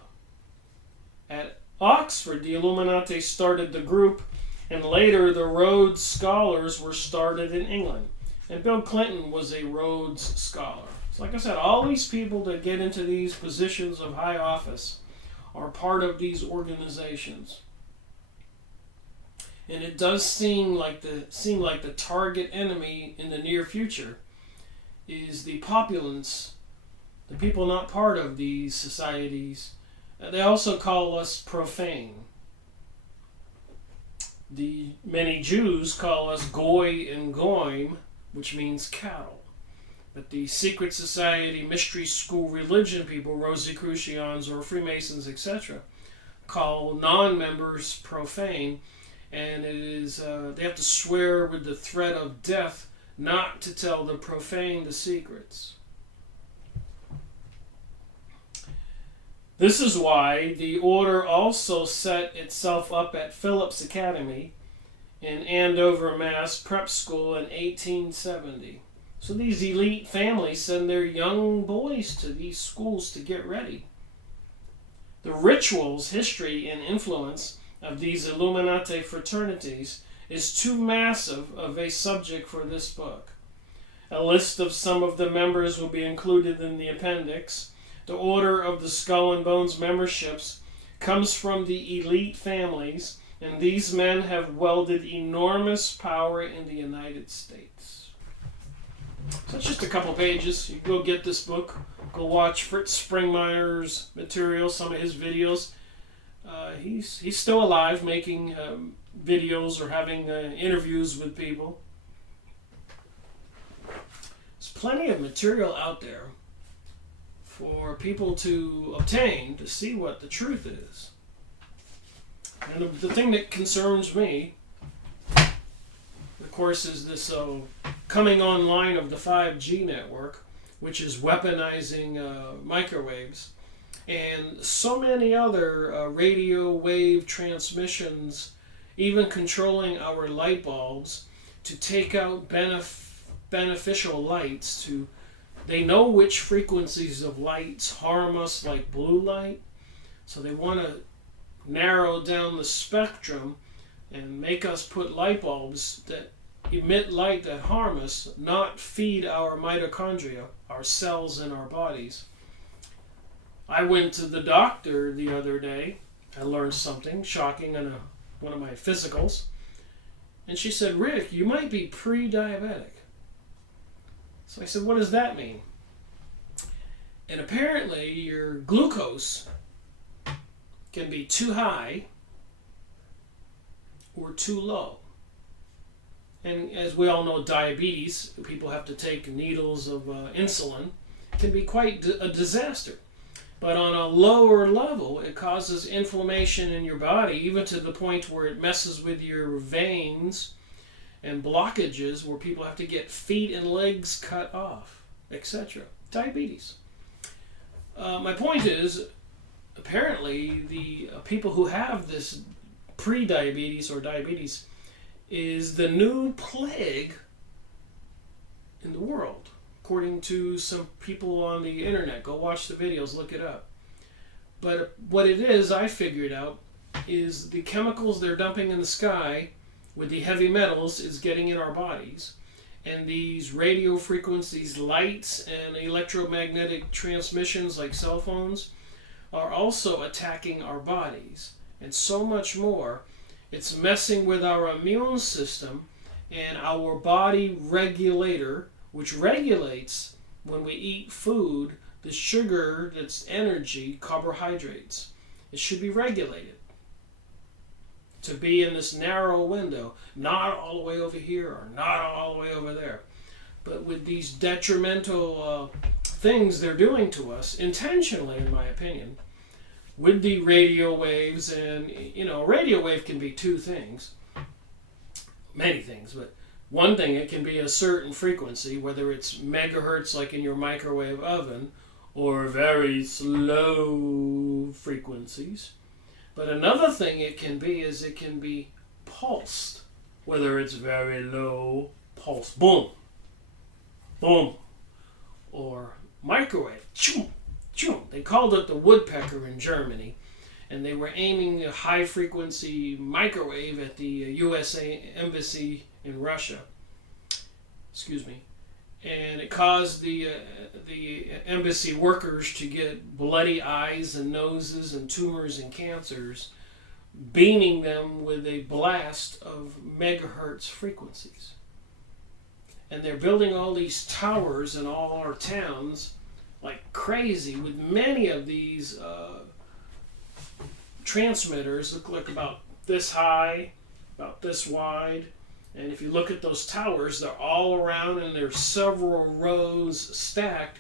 At Oxford, the Illuminati started the group, and later the Rhodes Scholars were started in England. And Bill Clinton was a Rhodes Scholar. So like I said, all these people that get into these positions of high office are part of these organizations. And it does seem like the target enemy in the near future is the populace, the people not part of these societies. They also call us profane. The many Jews call us goy and goyim, which means cattle. But the secret society, mystery school religion people, Rosicrucians or Freemasons, etc., call non-members profane, and it is they have to swear with the threat of death not to tell the profane the secrets. This is why the order also set itself up at Phillips Academy in Andover, Mass. Prep School in 1870. So these elite families send their young boys to these schools to get ready. The rituals, history, and influence of these Illuminati fraternities is too massive of a subject for this book. A list of some of the members will be included in the appendix. The Order of the Skull and Bones memberships comes from the elite families, and these men have wielded enormous power in the United States. So it's just a couple pages. You go get this book. Go watch Fritz Springmeier's material, some of his videos. He's still alive, making videos or having interviews with people. There's plenty of material out there for people to obtain to see what the truth is. And the thing that concerns me, of course, is this coming online of the 5G network, which is weaponizing microwaves, and so many other radio wave transmissions, even controlling our light bulbs to take out beneficial lights. They know which frequencies of lights harm us, like blue light, so they want to narrow down the spectrum and make us put light bulbs that emit light that harm us, not feed our mitochondria, our cells in our bodies. I went to the doctor the other day. I learned something shocking on one of my physicals. And she said, "Rick, you might be pre-diabetic." So I said, "What does that mean?" And apparently your glucose can be too high or too low. And as we all know, diabetes, people have to take needles of insulin, can be quite a disaster. But on a lower level, it causes inflammation in your body, even to the point where it messes with your veins and blockages where people have to get feet and legs cut off, etc. Diabetes. My point is, apparently, the people who have this pre-diabetes or diabetes is the new plague in the world, according to some people on the internet. Go watch the videos, look it up. But what it is, I figured out, is the chemicals they're dumping in the sky with the heavy metals is getting in our bodies. And these radio frequencies, lights, and electromagnetic transmissions like cell phones are also attacking our bodies. And so much more. It's messing with our immune system and our body regulator, which regulates when we eat food, the sugar that's energy, carbohydrates. It should be regulated to be in this narrow window, not all the way over here or not all the way over there. But with these detrimental things they're doing to us, intentionally in my opinion, with the radio waves, and a radio wave can be two things, many things, but one thing, it can be a certain frequency, whether it's megahertz like in your microwave oven, or very slow frequencies. But another thing it can be is it can be pulsed, whether it's very low pulse, boom, boom, or microwave, choom, choom. They called it the woodpecker in Germany, and they were aiming a high frequency microwave at the USA embassy in Russia. Excuse me. And it caused the embassy workers to get bloody eyes and noses and tumors and cancers, beaming them with a blast of megahertz frequencies. And they're building all these towers in all our towns like crazy, with many of these transmitters look like about this high, about this wide. And if you look at those towers, they're all around, and there's several rows stacked.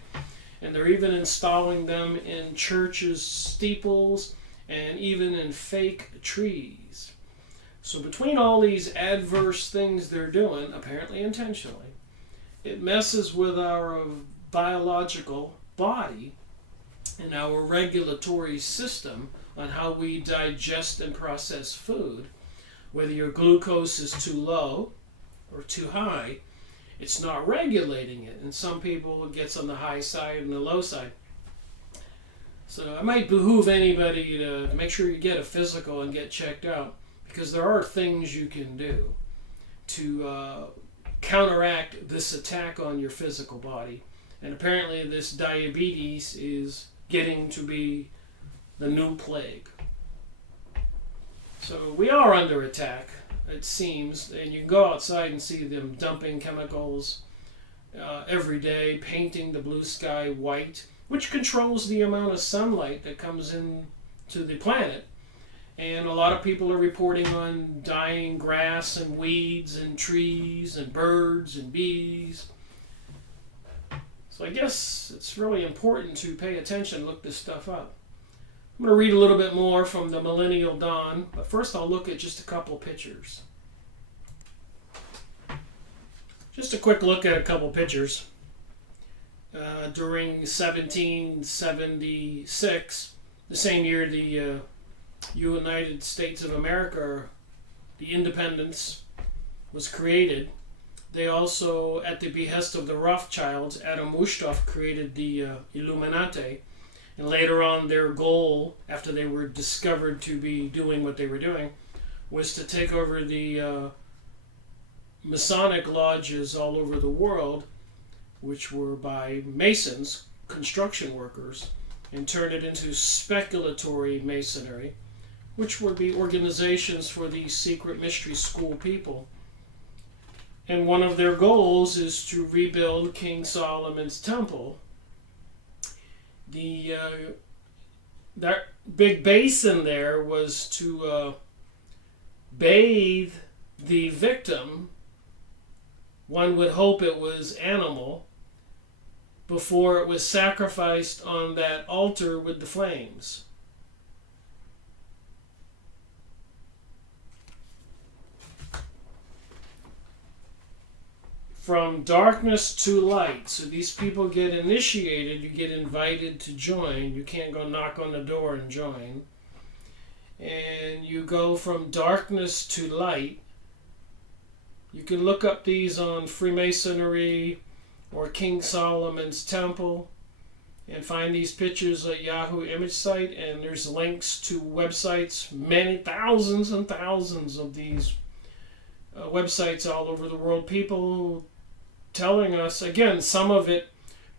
And they're even installing them in churches' steeples and even in fake trees. So between all these adverse things they're doing, apparently intentionally, it messes with our biological body and our regulatory system on how we digest and process food. Whether your glucose is too low or too high, it's not regulating it. And some people, it gets on the high side and the low side. So it might behoove anybody to make sure you get a physical and get checked out, because there are things you can do to counteract this attack on your physical body. And apparently this diabetes is getting to be the new plague. So we are under attack, it seems, and you can go outside and see them dumping chemicals every day, painting the blue sky white, which controls the amount of sunlight that comes into the planet. And a lot of people are reporting on dying grass and weeds and trees and birds and bees. So I guess it's really important to pay attention, look this stuff up. I'm going to read a little bit more from the Millennial Dawn, but first I'll look at just a couple pictures. Just a quick look at a couple pictures. During 1776, the same year the United States of America, the independence, was created, they also, at the behest of the Rothschilds, Adam Weishaupt created the Illuminati. And later on, their goal, after they were discovered to be doing what they were doing, was to take over the Masonic lodges all over the world, which were by Masons, construction workers, and turned it into speculatory Masonry, which would be organizations for these secret mystery school people. And one of their goals is to rebuild King Solomon's temple. That big basin there was to bathe the victim. One would hope it was animal, before it was sacrificed on that altar with the flames. From darkness to light. So these people get initiated, you get invited to join. You can't go knock on the door and join. And you go from darkness to light. You can look up these on Freemasonry or King Solomon's Temple and find these pictures at Yahoo image site, and there's links to websites, many thousands and thousands of these websites all over the world. People telling us, again, some of it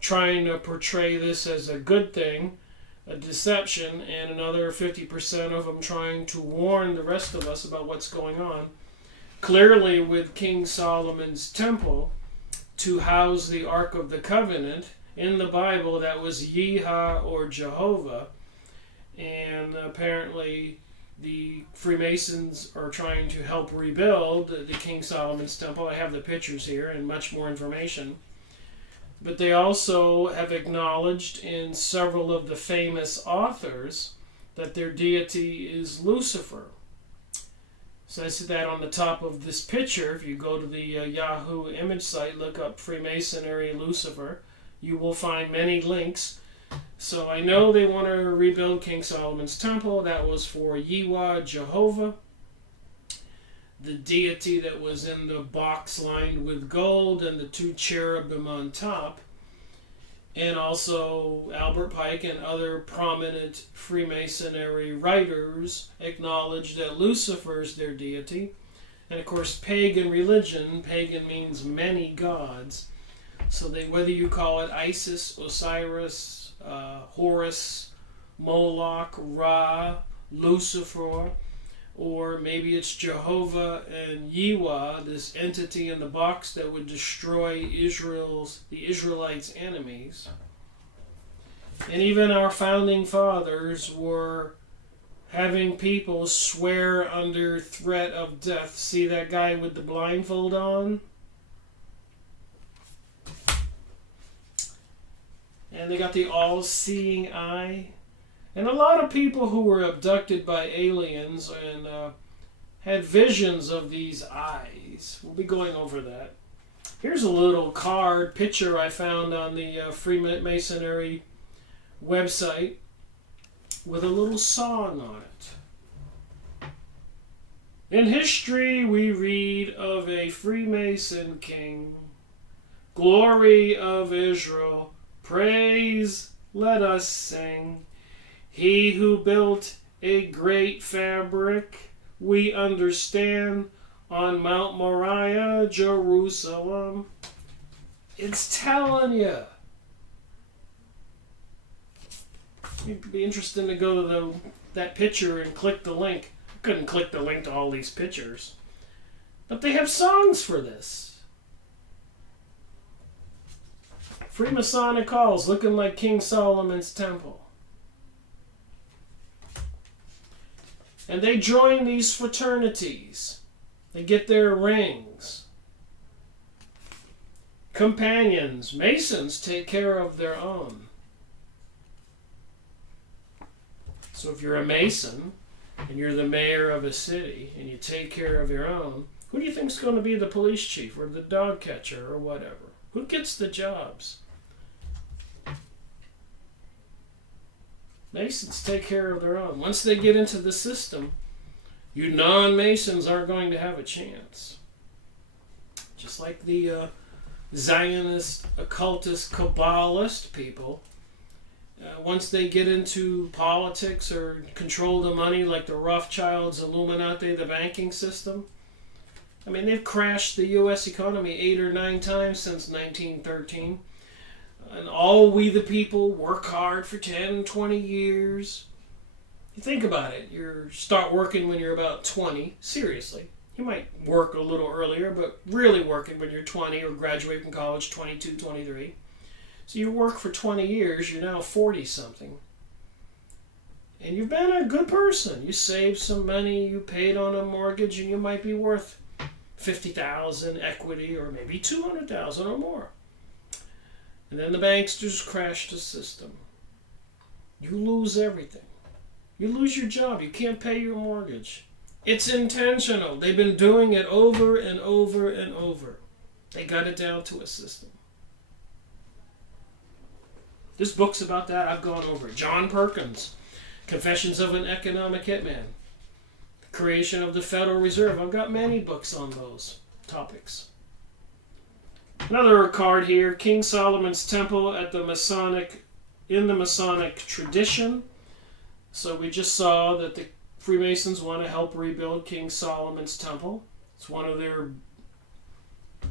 trying to portray this as a good thing, a deception, and another 50% of them trying to warn the rest of us about what's going on. Clearly, with King Solomon's Temple, to house the Ark of the Covenant, in the Bible that was Yeha or Jehovah, and apparently the Freemasons are trying to help rebuild the King Solomon's Temple. I have the pictures here and much more information. But they also have acknowledged in several of the famous authors that their deity is Lucifer. So I see that on the top of this picture. If you go to the Yahoo image site, look up Freemasonry Lucifer, you will find many links. So I know they want to rebuild King Solomon's Temple. That was for Yehovah, Jehovah, the deity that was in the box lined with gold and the two cherubim on top. And also Albert Pike and other prominent Freemasonry writers acknowledge that Lucifer is their deity. And of course, pagan religion, pagan means many gods. So whether you call it Isis, Osiris, Horus, Moloch, Ra, Lucifer, or maybe it's Jehovah and Yehovah, this entity in the box that would destroy the Israelites' enemies. And even our founding fathers were having people swear under threat of death. See that guy with the blindfold on? And they got the all-seeing eye. And a lot of people who were abducted by aliens and had visions of these eyes. We'll be going over that. Here's a little card picture I found on the Freemasonry website with a little song on it. In history, we read of a Freemason king, glory of Israel, praise let us sing. He who built a great fabric, we understand, on Mount Moriah, Jerusalem. It's telling you. It'd be interesting to go to that picture and click the link. I couldn't click the link to all these pictures. But they have songs for this. Freemasonic halls looking like King Solomon's Temple. And they join these fraternities. They get their rings. Companions, Masons take care of their own. So if you're a Mason and you're the mayor of a city and you take care of your own, who do you think is going to be the police chief or the dog catcher or whatever? Who gets the jobs? Masons take care of their own. Once they get into the system, you non-Masons aren't going to have a chance. Just like the Zionist, occultist, Kabbalist people, once they get into politics or control the money like the Rothschilds, Illuminati, the banking system, I mean, they've crashed the U.S. economy 8 or 9 times since 1913. And all we the people work hard for 10, 20 years. You think about it. You start working when you're about 20. Seriously. You might work a little earlier, but really working when you're 20 or graduate from college 22, 23. So you work for 20 years. You're now 40-something. And you've been a good person. You saved some money. You paid on a mortgage, and you might be worth $50,000 equity or maybe $200,000 or more. And then the banks just crash the system. You lose everything. You lose your job. You can't pay your mortgage. It's intentional. They've been doing it over and over and over. They got it down to a system. There's books about that. I've gone over it. John Perkins, Confessions of an Economic Hitman. Creation of the Federal Reserve. I've got many books on those topics. Another card here, King Solomon's Temple in the Masonic tradition. So we just saw that the Freemasons want to help rebuild King Solomon's Temple. It's one of their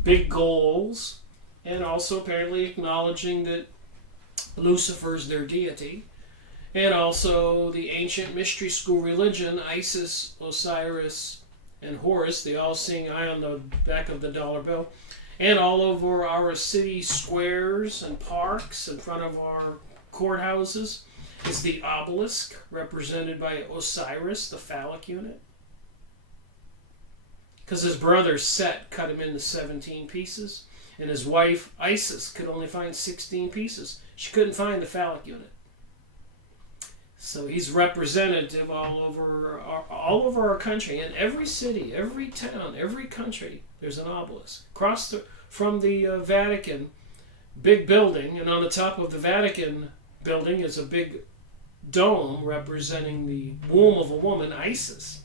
big goals. And also apparently acknowledging that Lucifer's their deity. And also the ancient mystery school religion, Isis, Osiris, and Horus, the all-seeing eye on the back of the dollar bill. And all over our city squares and parks in front of our courthouses is the obelisk, represented by Osiris, the phallic unit. Because his brother Set cut him into 17 pieces, and his wife Isis could only find 16 pieces. She couldn't find the phallic unit. So he's representative all over our country. In every city, every town, every country, there's an obelisk. From the Vatican, big building, and on the top of the Vatican building is a big dome representing the womb of a woman, Isis.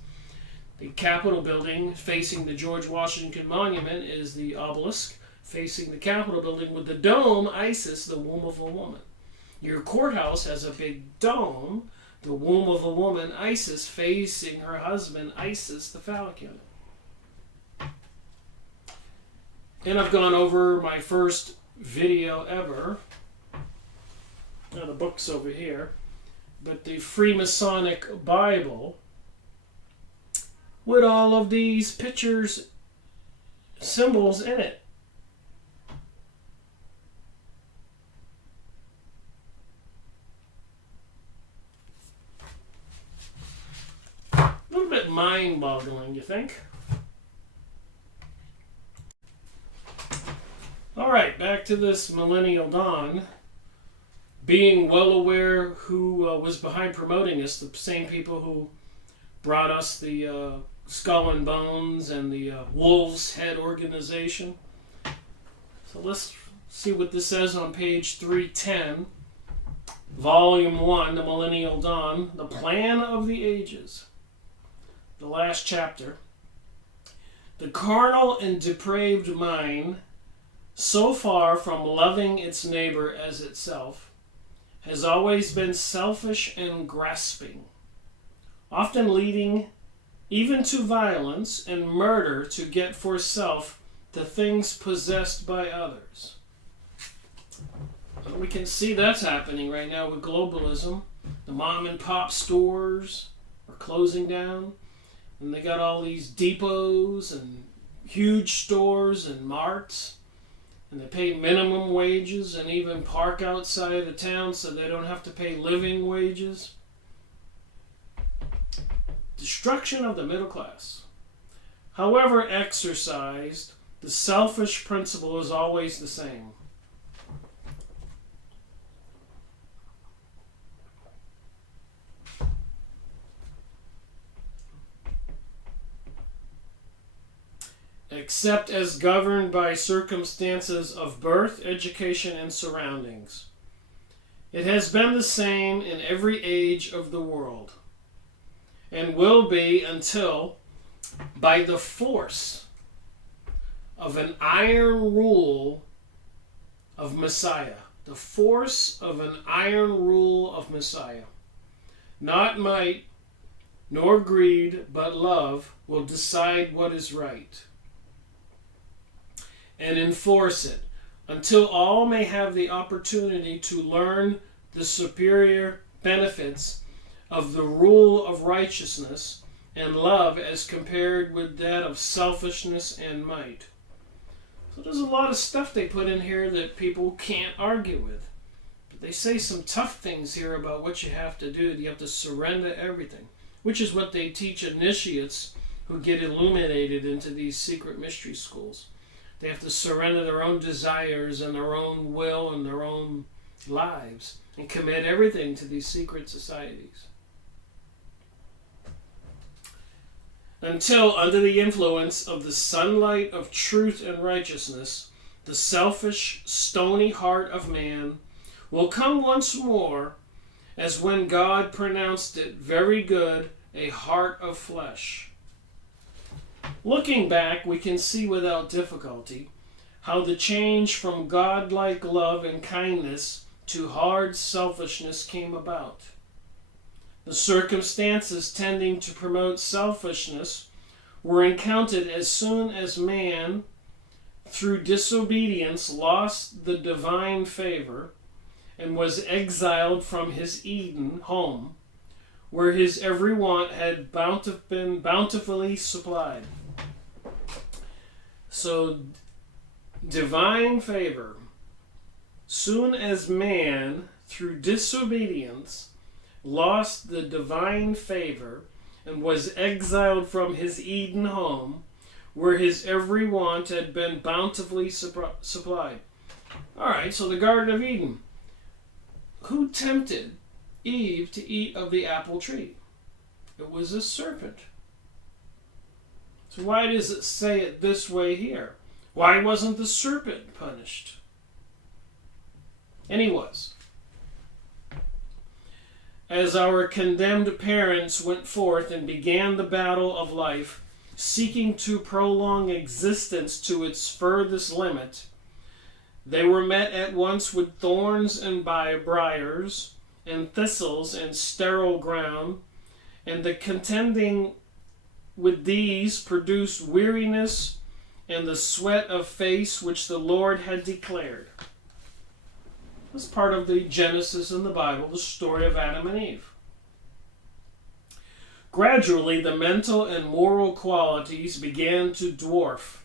The Capitol building facing the George Washington Monument is the obelisk. Facing the Capitol building with the dome, Isis, the womb of a woman. Your courthouse has a big dome, the womb of a woman, Isis, facing her husband, Isis, the phallic unit. And I've gone over my first video ever. Now the book's over here. But the Freemasonic Bible with all of these pictures, symbols in it. A little bit mind-boggling, you think? All right, back to this Millennial Dawn. Being well aware who was behind promoting this, the same people who brought us the Skull and Bones and the Wolf's Head organization. So let's see what this says on page 310, Volume 1, The Millennial Dawn, The Plan of the Ages. The last chapter. The carnal and depraved mind, so far from loving its neighbor as itself, has always been selfish and grasping, often leading even to violence and murder to get for self the things possessed by others. We can see that's happening right now with globalism. The mom and pop stores are closing down, and they got all these depots and huge stores and marts. And they pay minimum wages and even park outside of town so they don't have to pay living wages. Destruction of the middle class. However exercised, the selfish principle is always the same. Except as governed by circumstances of birth, education, and surroundings. It has been the same in every age of the world, and will be until, by the force of an iron rule of Messiah, the force of an iron rule of Messiah, not might, nor greed, but love, will decide what is right. and enforce it, until all may have the opportunity to learn the superior benefits of the rule of righteousness and love as compared with that of selfishness and might. So there's a lot of stuff they put in here that people can't argue with. But they say some tough things here about what you have to do. You have to surrender everything, which is what they teach initiates who get illuminated into these secret mystery schools. They have to surrender their own desires and their own will and their own lives and commit everything to these secret societies. Until, under the influence of the sunlight of truth and righteousness, the selfish, stony heart of man will come once more, as when God pronounced it very good, a heart of flesh. Looking back, we can see without difficulty how the change from godlike love and kindness to hard selfishness came about. The circumstances tending to promote selfishness were encountered as soon as man, through disobedience, lost the divine favor and was exiled from his Eden home, where his every want had been bountifully supplied. So, divine favor, soon as man, through disobedience, lost the divine favor and was exiled from his Eden home, where his every want had been bountifully supplied. All right, so the Garden of Eden. Who tempted Eve to eat of the apple tree? It was a serpent. So why does it say it this way here? Why wasn't the serpent punished? And he was. As our condemned parents went forth and began the battle of life, seeking to prolong existence to its furthest limit, they were met at once with thorns and briars, and thistles and sterile ground, and the contending with these produced weariness and the sweat of face which the Lord had declared. This is part of the Genesis in the Bible, the story of Adam and Eve. Gradually, the mental and moral qualities began to dwarf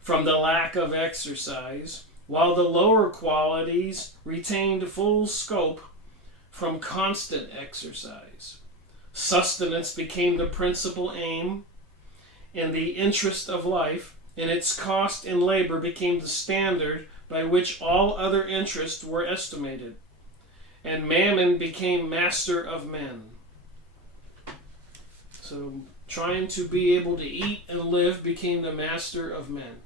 from the lack of exercise, while the lower qualities retained full scope from constant exercise. Sustenance became the principal aim and the interest of life, and its cost in labor became the standard by which all other interests were estimated, and mammon became master of men. So trying to be able to eat and live became the master of men.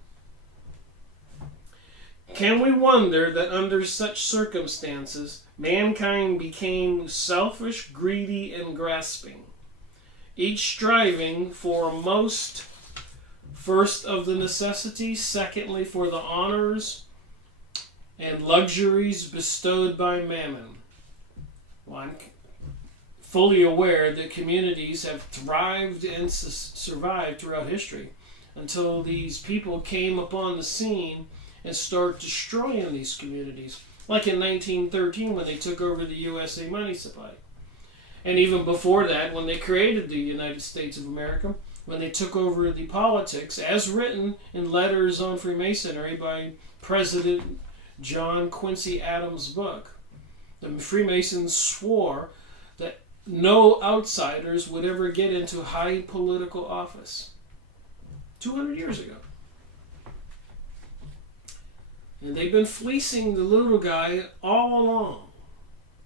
Can we wonder that under such circumstances, mankind became selfish, greedy, and grasping, each striving for most, first of the necessities, secondly for the honors and luxuries bestowed by mammon? Well, I'm fully aware that communities have thrived and survived throughout history until these people came upon the scene and start destroying these communities, like in 1913 when they took over the USA money supply. And even before that, when they created the United States of America, when they took over the politics, as written in Letters on Freemasonry by President John Quincy Adams' book. The Freemasons swore that no outsiders would ever get into high political office. 200 years ago. And they've been fleecing the little guy all along.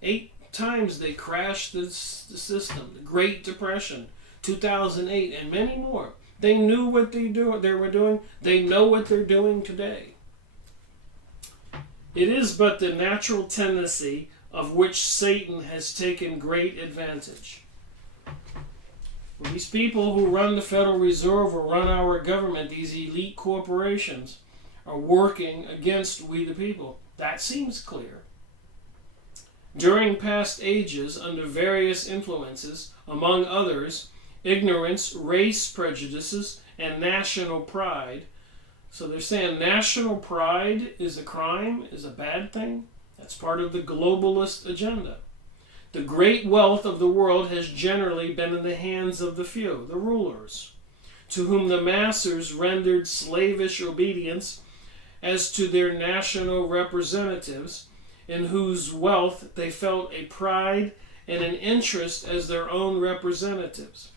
8 times they crashed the system. The Great Depression, 2008, and many more. They knew what they were doing. They know what they're doing today. It is but the natural tendency of which Satan has taken great advantage. Well, these people who run the Federal Reserve or run our government, these elite corporations, are working against we the people. That seems clear. During past ages, under various influences, among others, ignorance, race prejudices, and national pride, So they're saying national pride is a crime, is a bad thing. That's part of the globalist agenda. The great wealth of the world has generally been in the hands of the few, the rulers, to whom the masters rendered slavish obedience as to their national representatives, in whose wealth they felt a pride and an interest as their own representatives.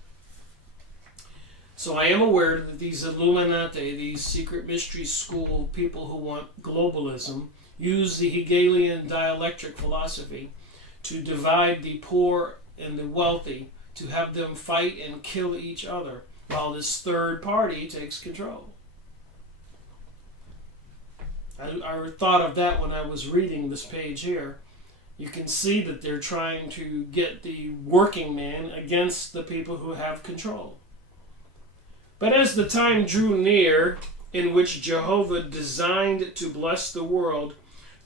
So I am aware that these Illuminati, these secret mystery school people who want globalism, use the Hegelian dialectic philosophy to divide the poor and the wealthy, to have them fight and kill each other, while this third party takes control. I thought of that when I was reading this page here. You can see that they're trying to get the working man against the people who have control. But as the time drew near in which Jehovah designed to bless the world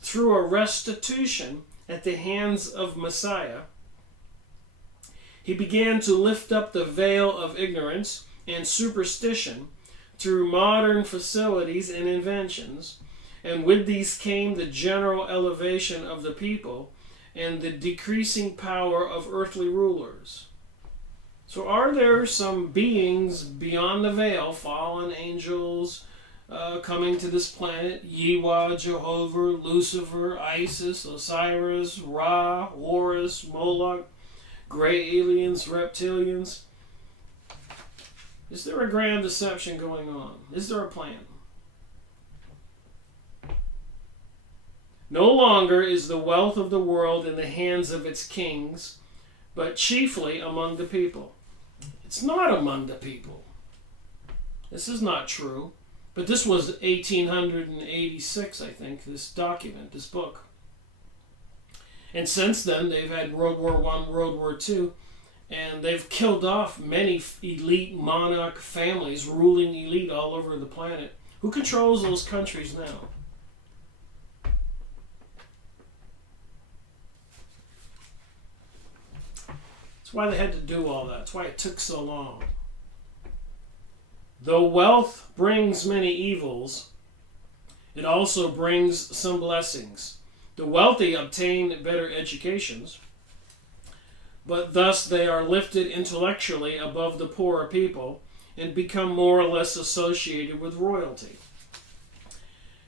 through a restitution at the hands of Messiah, he began to lift up the veil of ignorance and superstition through modern facilities and inventions, and with these came the general elevation of the people and the decreasing power of earthly rulers. So are there some beings beyond the veil, fallen angels, coming to this planet? Yiwa, Jehovah, Lucifer, Isis, Osiris, Ra, Horus, Moloch, gray aliens, reptilians? Is there a grand deception going on? Is there a plan? No longer is the wealth of the world in the hands of its kings, but chiefly among the people. It's not among the people. This is not true. But this was 1886, I think, this document, this book. And since then, they've had World War I, World War II, and they've killed off many elite monarch families, ruling elite all over the planet. Who controls those countries now? That's why they had to do all that. That's why it took so long. Though wealth brings many evils, it also brings some blessings. The wealthy obtain better educations, but thus they are lifted intellectually above the poorer people and become more or less associated with royalty.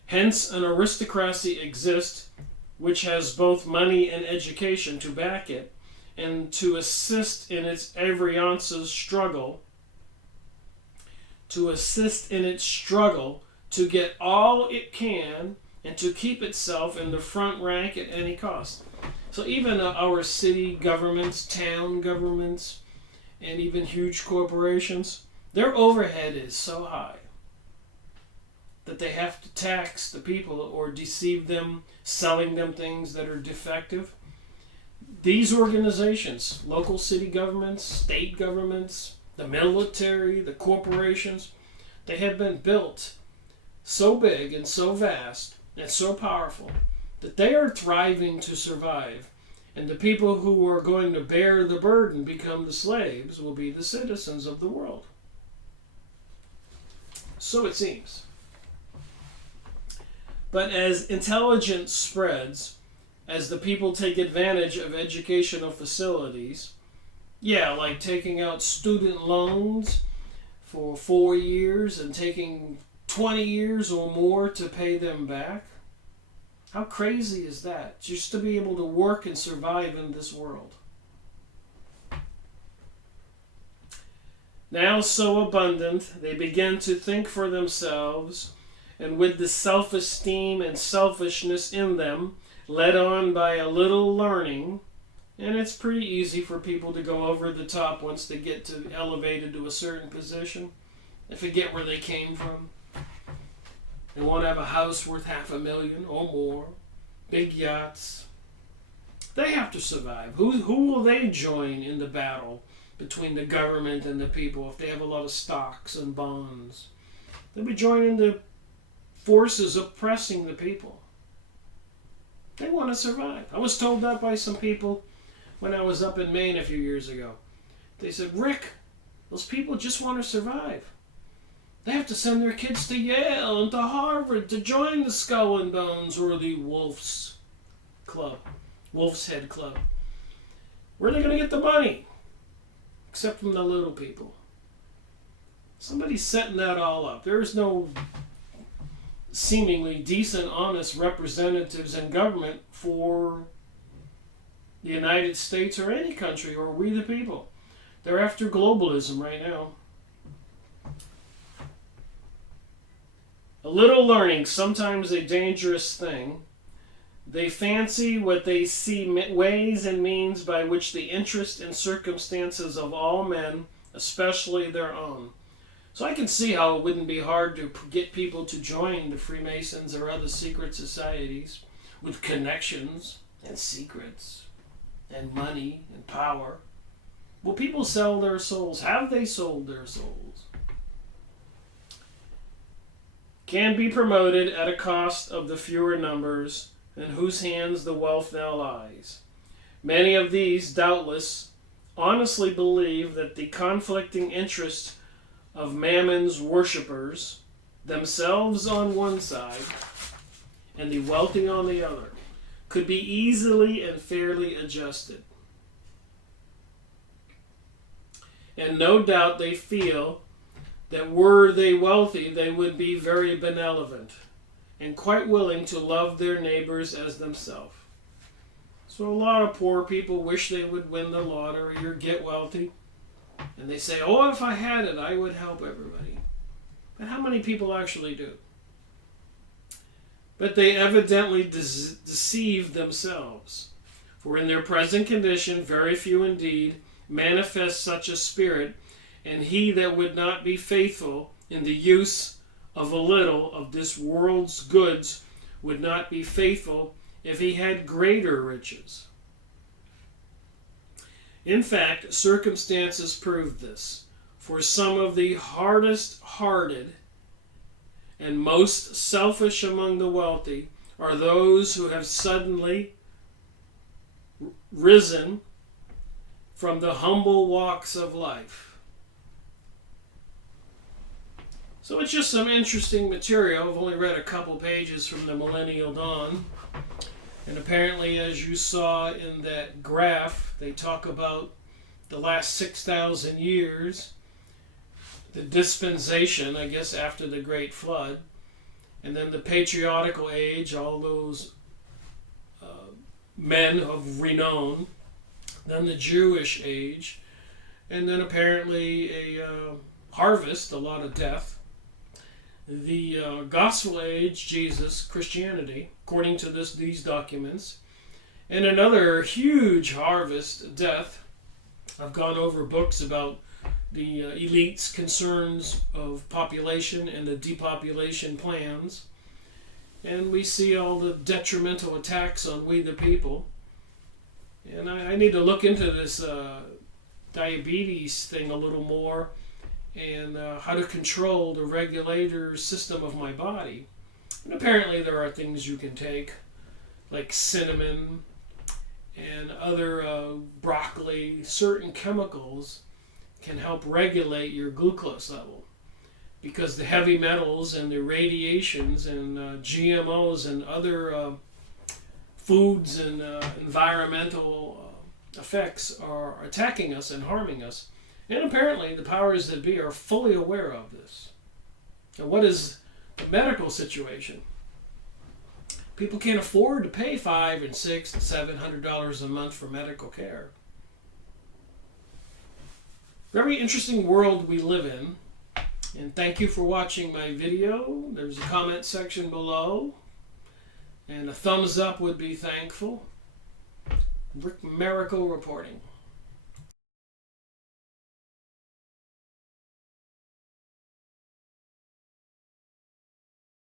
Hence, an aristocracy exists which has both money and education to back it, and to assist in its every ounce's struggle, to get all it can and to keep itself in the front rank at any cost. So even our city governments, town governments, and even huge corporations, their overhead is so high that they have to tax the people or deceive them, selling them things that are defective. These organizations, local city governments, state governments, the military, the corporations, they have been built so big and so vast and so powerful that they are thriving to survive. And the people who are going to bear the burden, become the slaves, will be the citizens of the world. So it seems. But as intelligence spreads, as the people take advantage of educational facilities, like taking out student loans for 4 years and taking 20 years or more to pay them back. How crazy is that? Just to be able to work and survive in this world. Now so abundant, they begin to think for themselves, and with the self-esteem and selfishness in them, led on by a little learning, and it's pretty easy for people to go over the top once they get elevated to a certain position. They forget where they came from. They want to have a house worth $500,000 or more, big yachts. They have to survive. Who will they join in the battle between the government and the people if they have a lot of stocks and bonds? They'll be joining the forces oppressing the people. They want to survive. I was told that by some people when I was up in Maine a few years ago. They said, Rick, those people just want to survive. They have to send their kids to Yale and to Harvard to join the Skull and Bones or the Wolf's Head Club. Where are they going to get the money? Except from the little people. Somebody's setting that all up. There's no seemingly decent, honest representatives in government for the United States or any country or we the people. They're after globalism right now. A little learning, sometimes a dangerous thing. They fancy what they see ways and means by which the interest and circumstances of all men, especially their own. So I can see how it wouldn't be hard to get people to join the Freemasons or other secret societies with connections and secrets and money and power. Will people sell their souls? Have they sold their souls? Can be promoted at a cost of the fewer numbers in whose hands the wealth now lies. Many of these, doubtless, honestly believe that the conflicting interests of Mammon's worshippers, themselves on one side and the wealthy on the other, could be easily and fairly adjusted. And no doubt they feel that were they wealthy, they would be very benevolent and quite willing to love their neighbors as themselves. So a lot of poor people wish they would win the lottery or get wealthy. And they say, oh, if I had it, I would help everybody. But how many people actually do? But they evidently deceive themselves. For in their present condition, very few indeed manifest such a spirit, and he that would not be faithful in the use of a little of this world's goods would not be faithful if he had greater riches. In fact, circumstances prove this, for some of the hardest-hearted and most selfish among the wealthy are those who have suddenly risen from the humble walks of life. So it's just some interesting material. I've only read a couple pages from the Millennial Dawn. And apparently, as you saw in that graph, they talk about the last 6,000 years, the dispensation, I guess, after the Great Flood, and then the patriarchal age, all those men of renown, then the Jewish age, and then apparently a harvest, a lot of death, the gospel age, Jesus, Christianity, according to these documents, and another huge harvest, death. I've gone over books about the elite's concerns of population and the depopulation plans, and we see all the detrimental attacks on we the people. And I need to look into this diabetes thing a little more, and how to control the regulator system of my body. And apparently there are things you can take, like cinnamon and other broccoli. Certain chemicals can help regulate your glucose level, because the heavy metals and the radiations and GMOs and other foods and environmental effects are attacking us and harming us. And apparently the powers that be are fully aware of this. And what is the medical situation? People can't afford to pay $500 and $600 and $700 a month for medical care. Very interesting world we live in. And thank you for watching my video. There's a comment section below, and a thumbs up would be thankful. Rick Miracle reporting.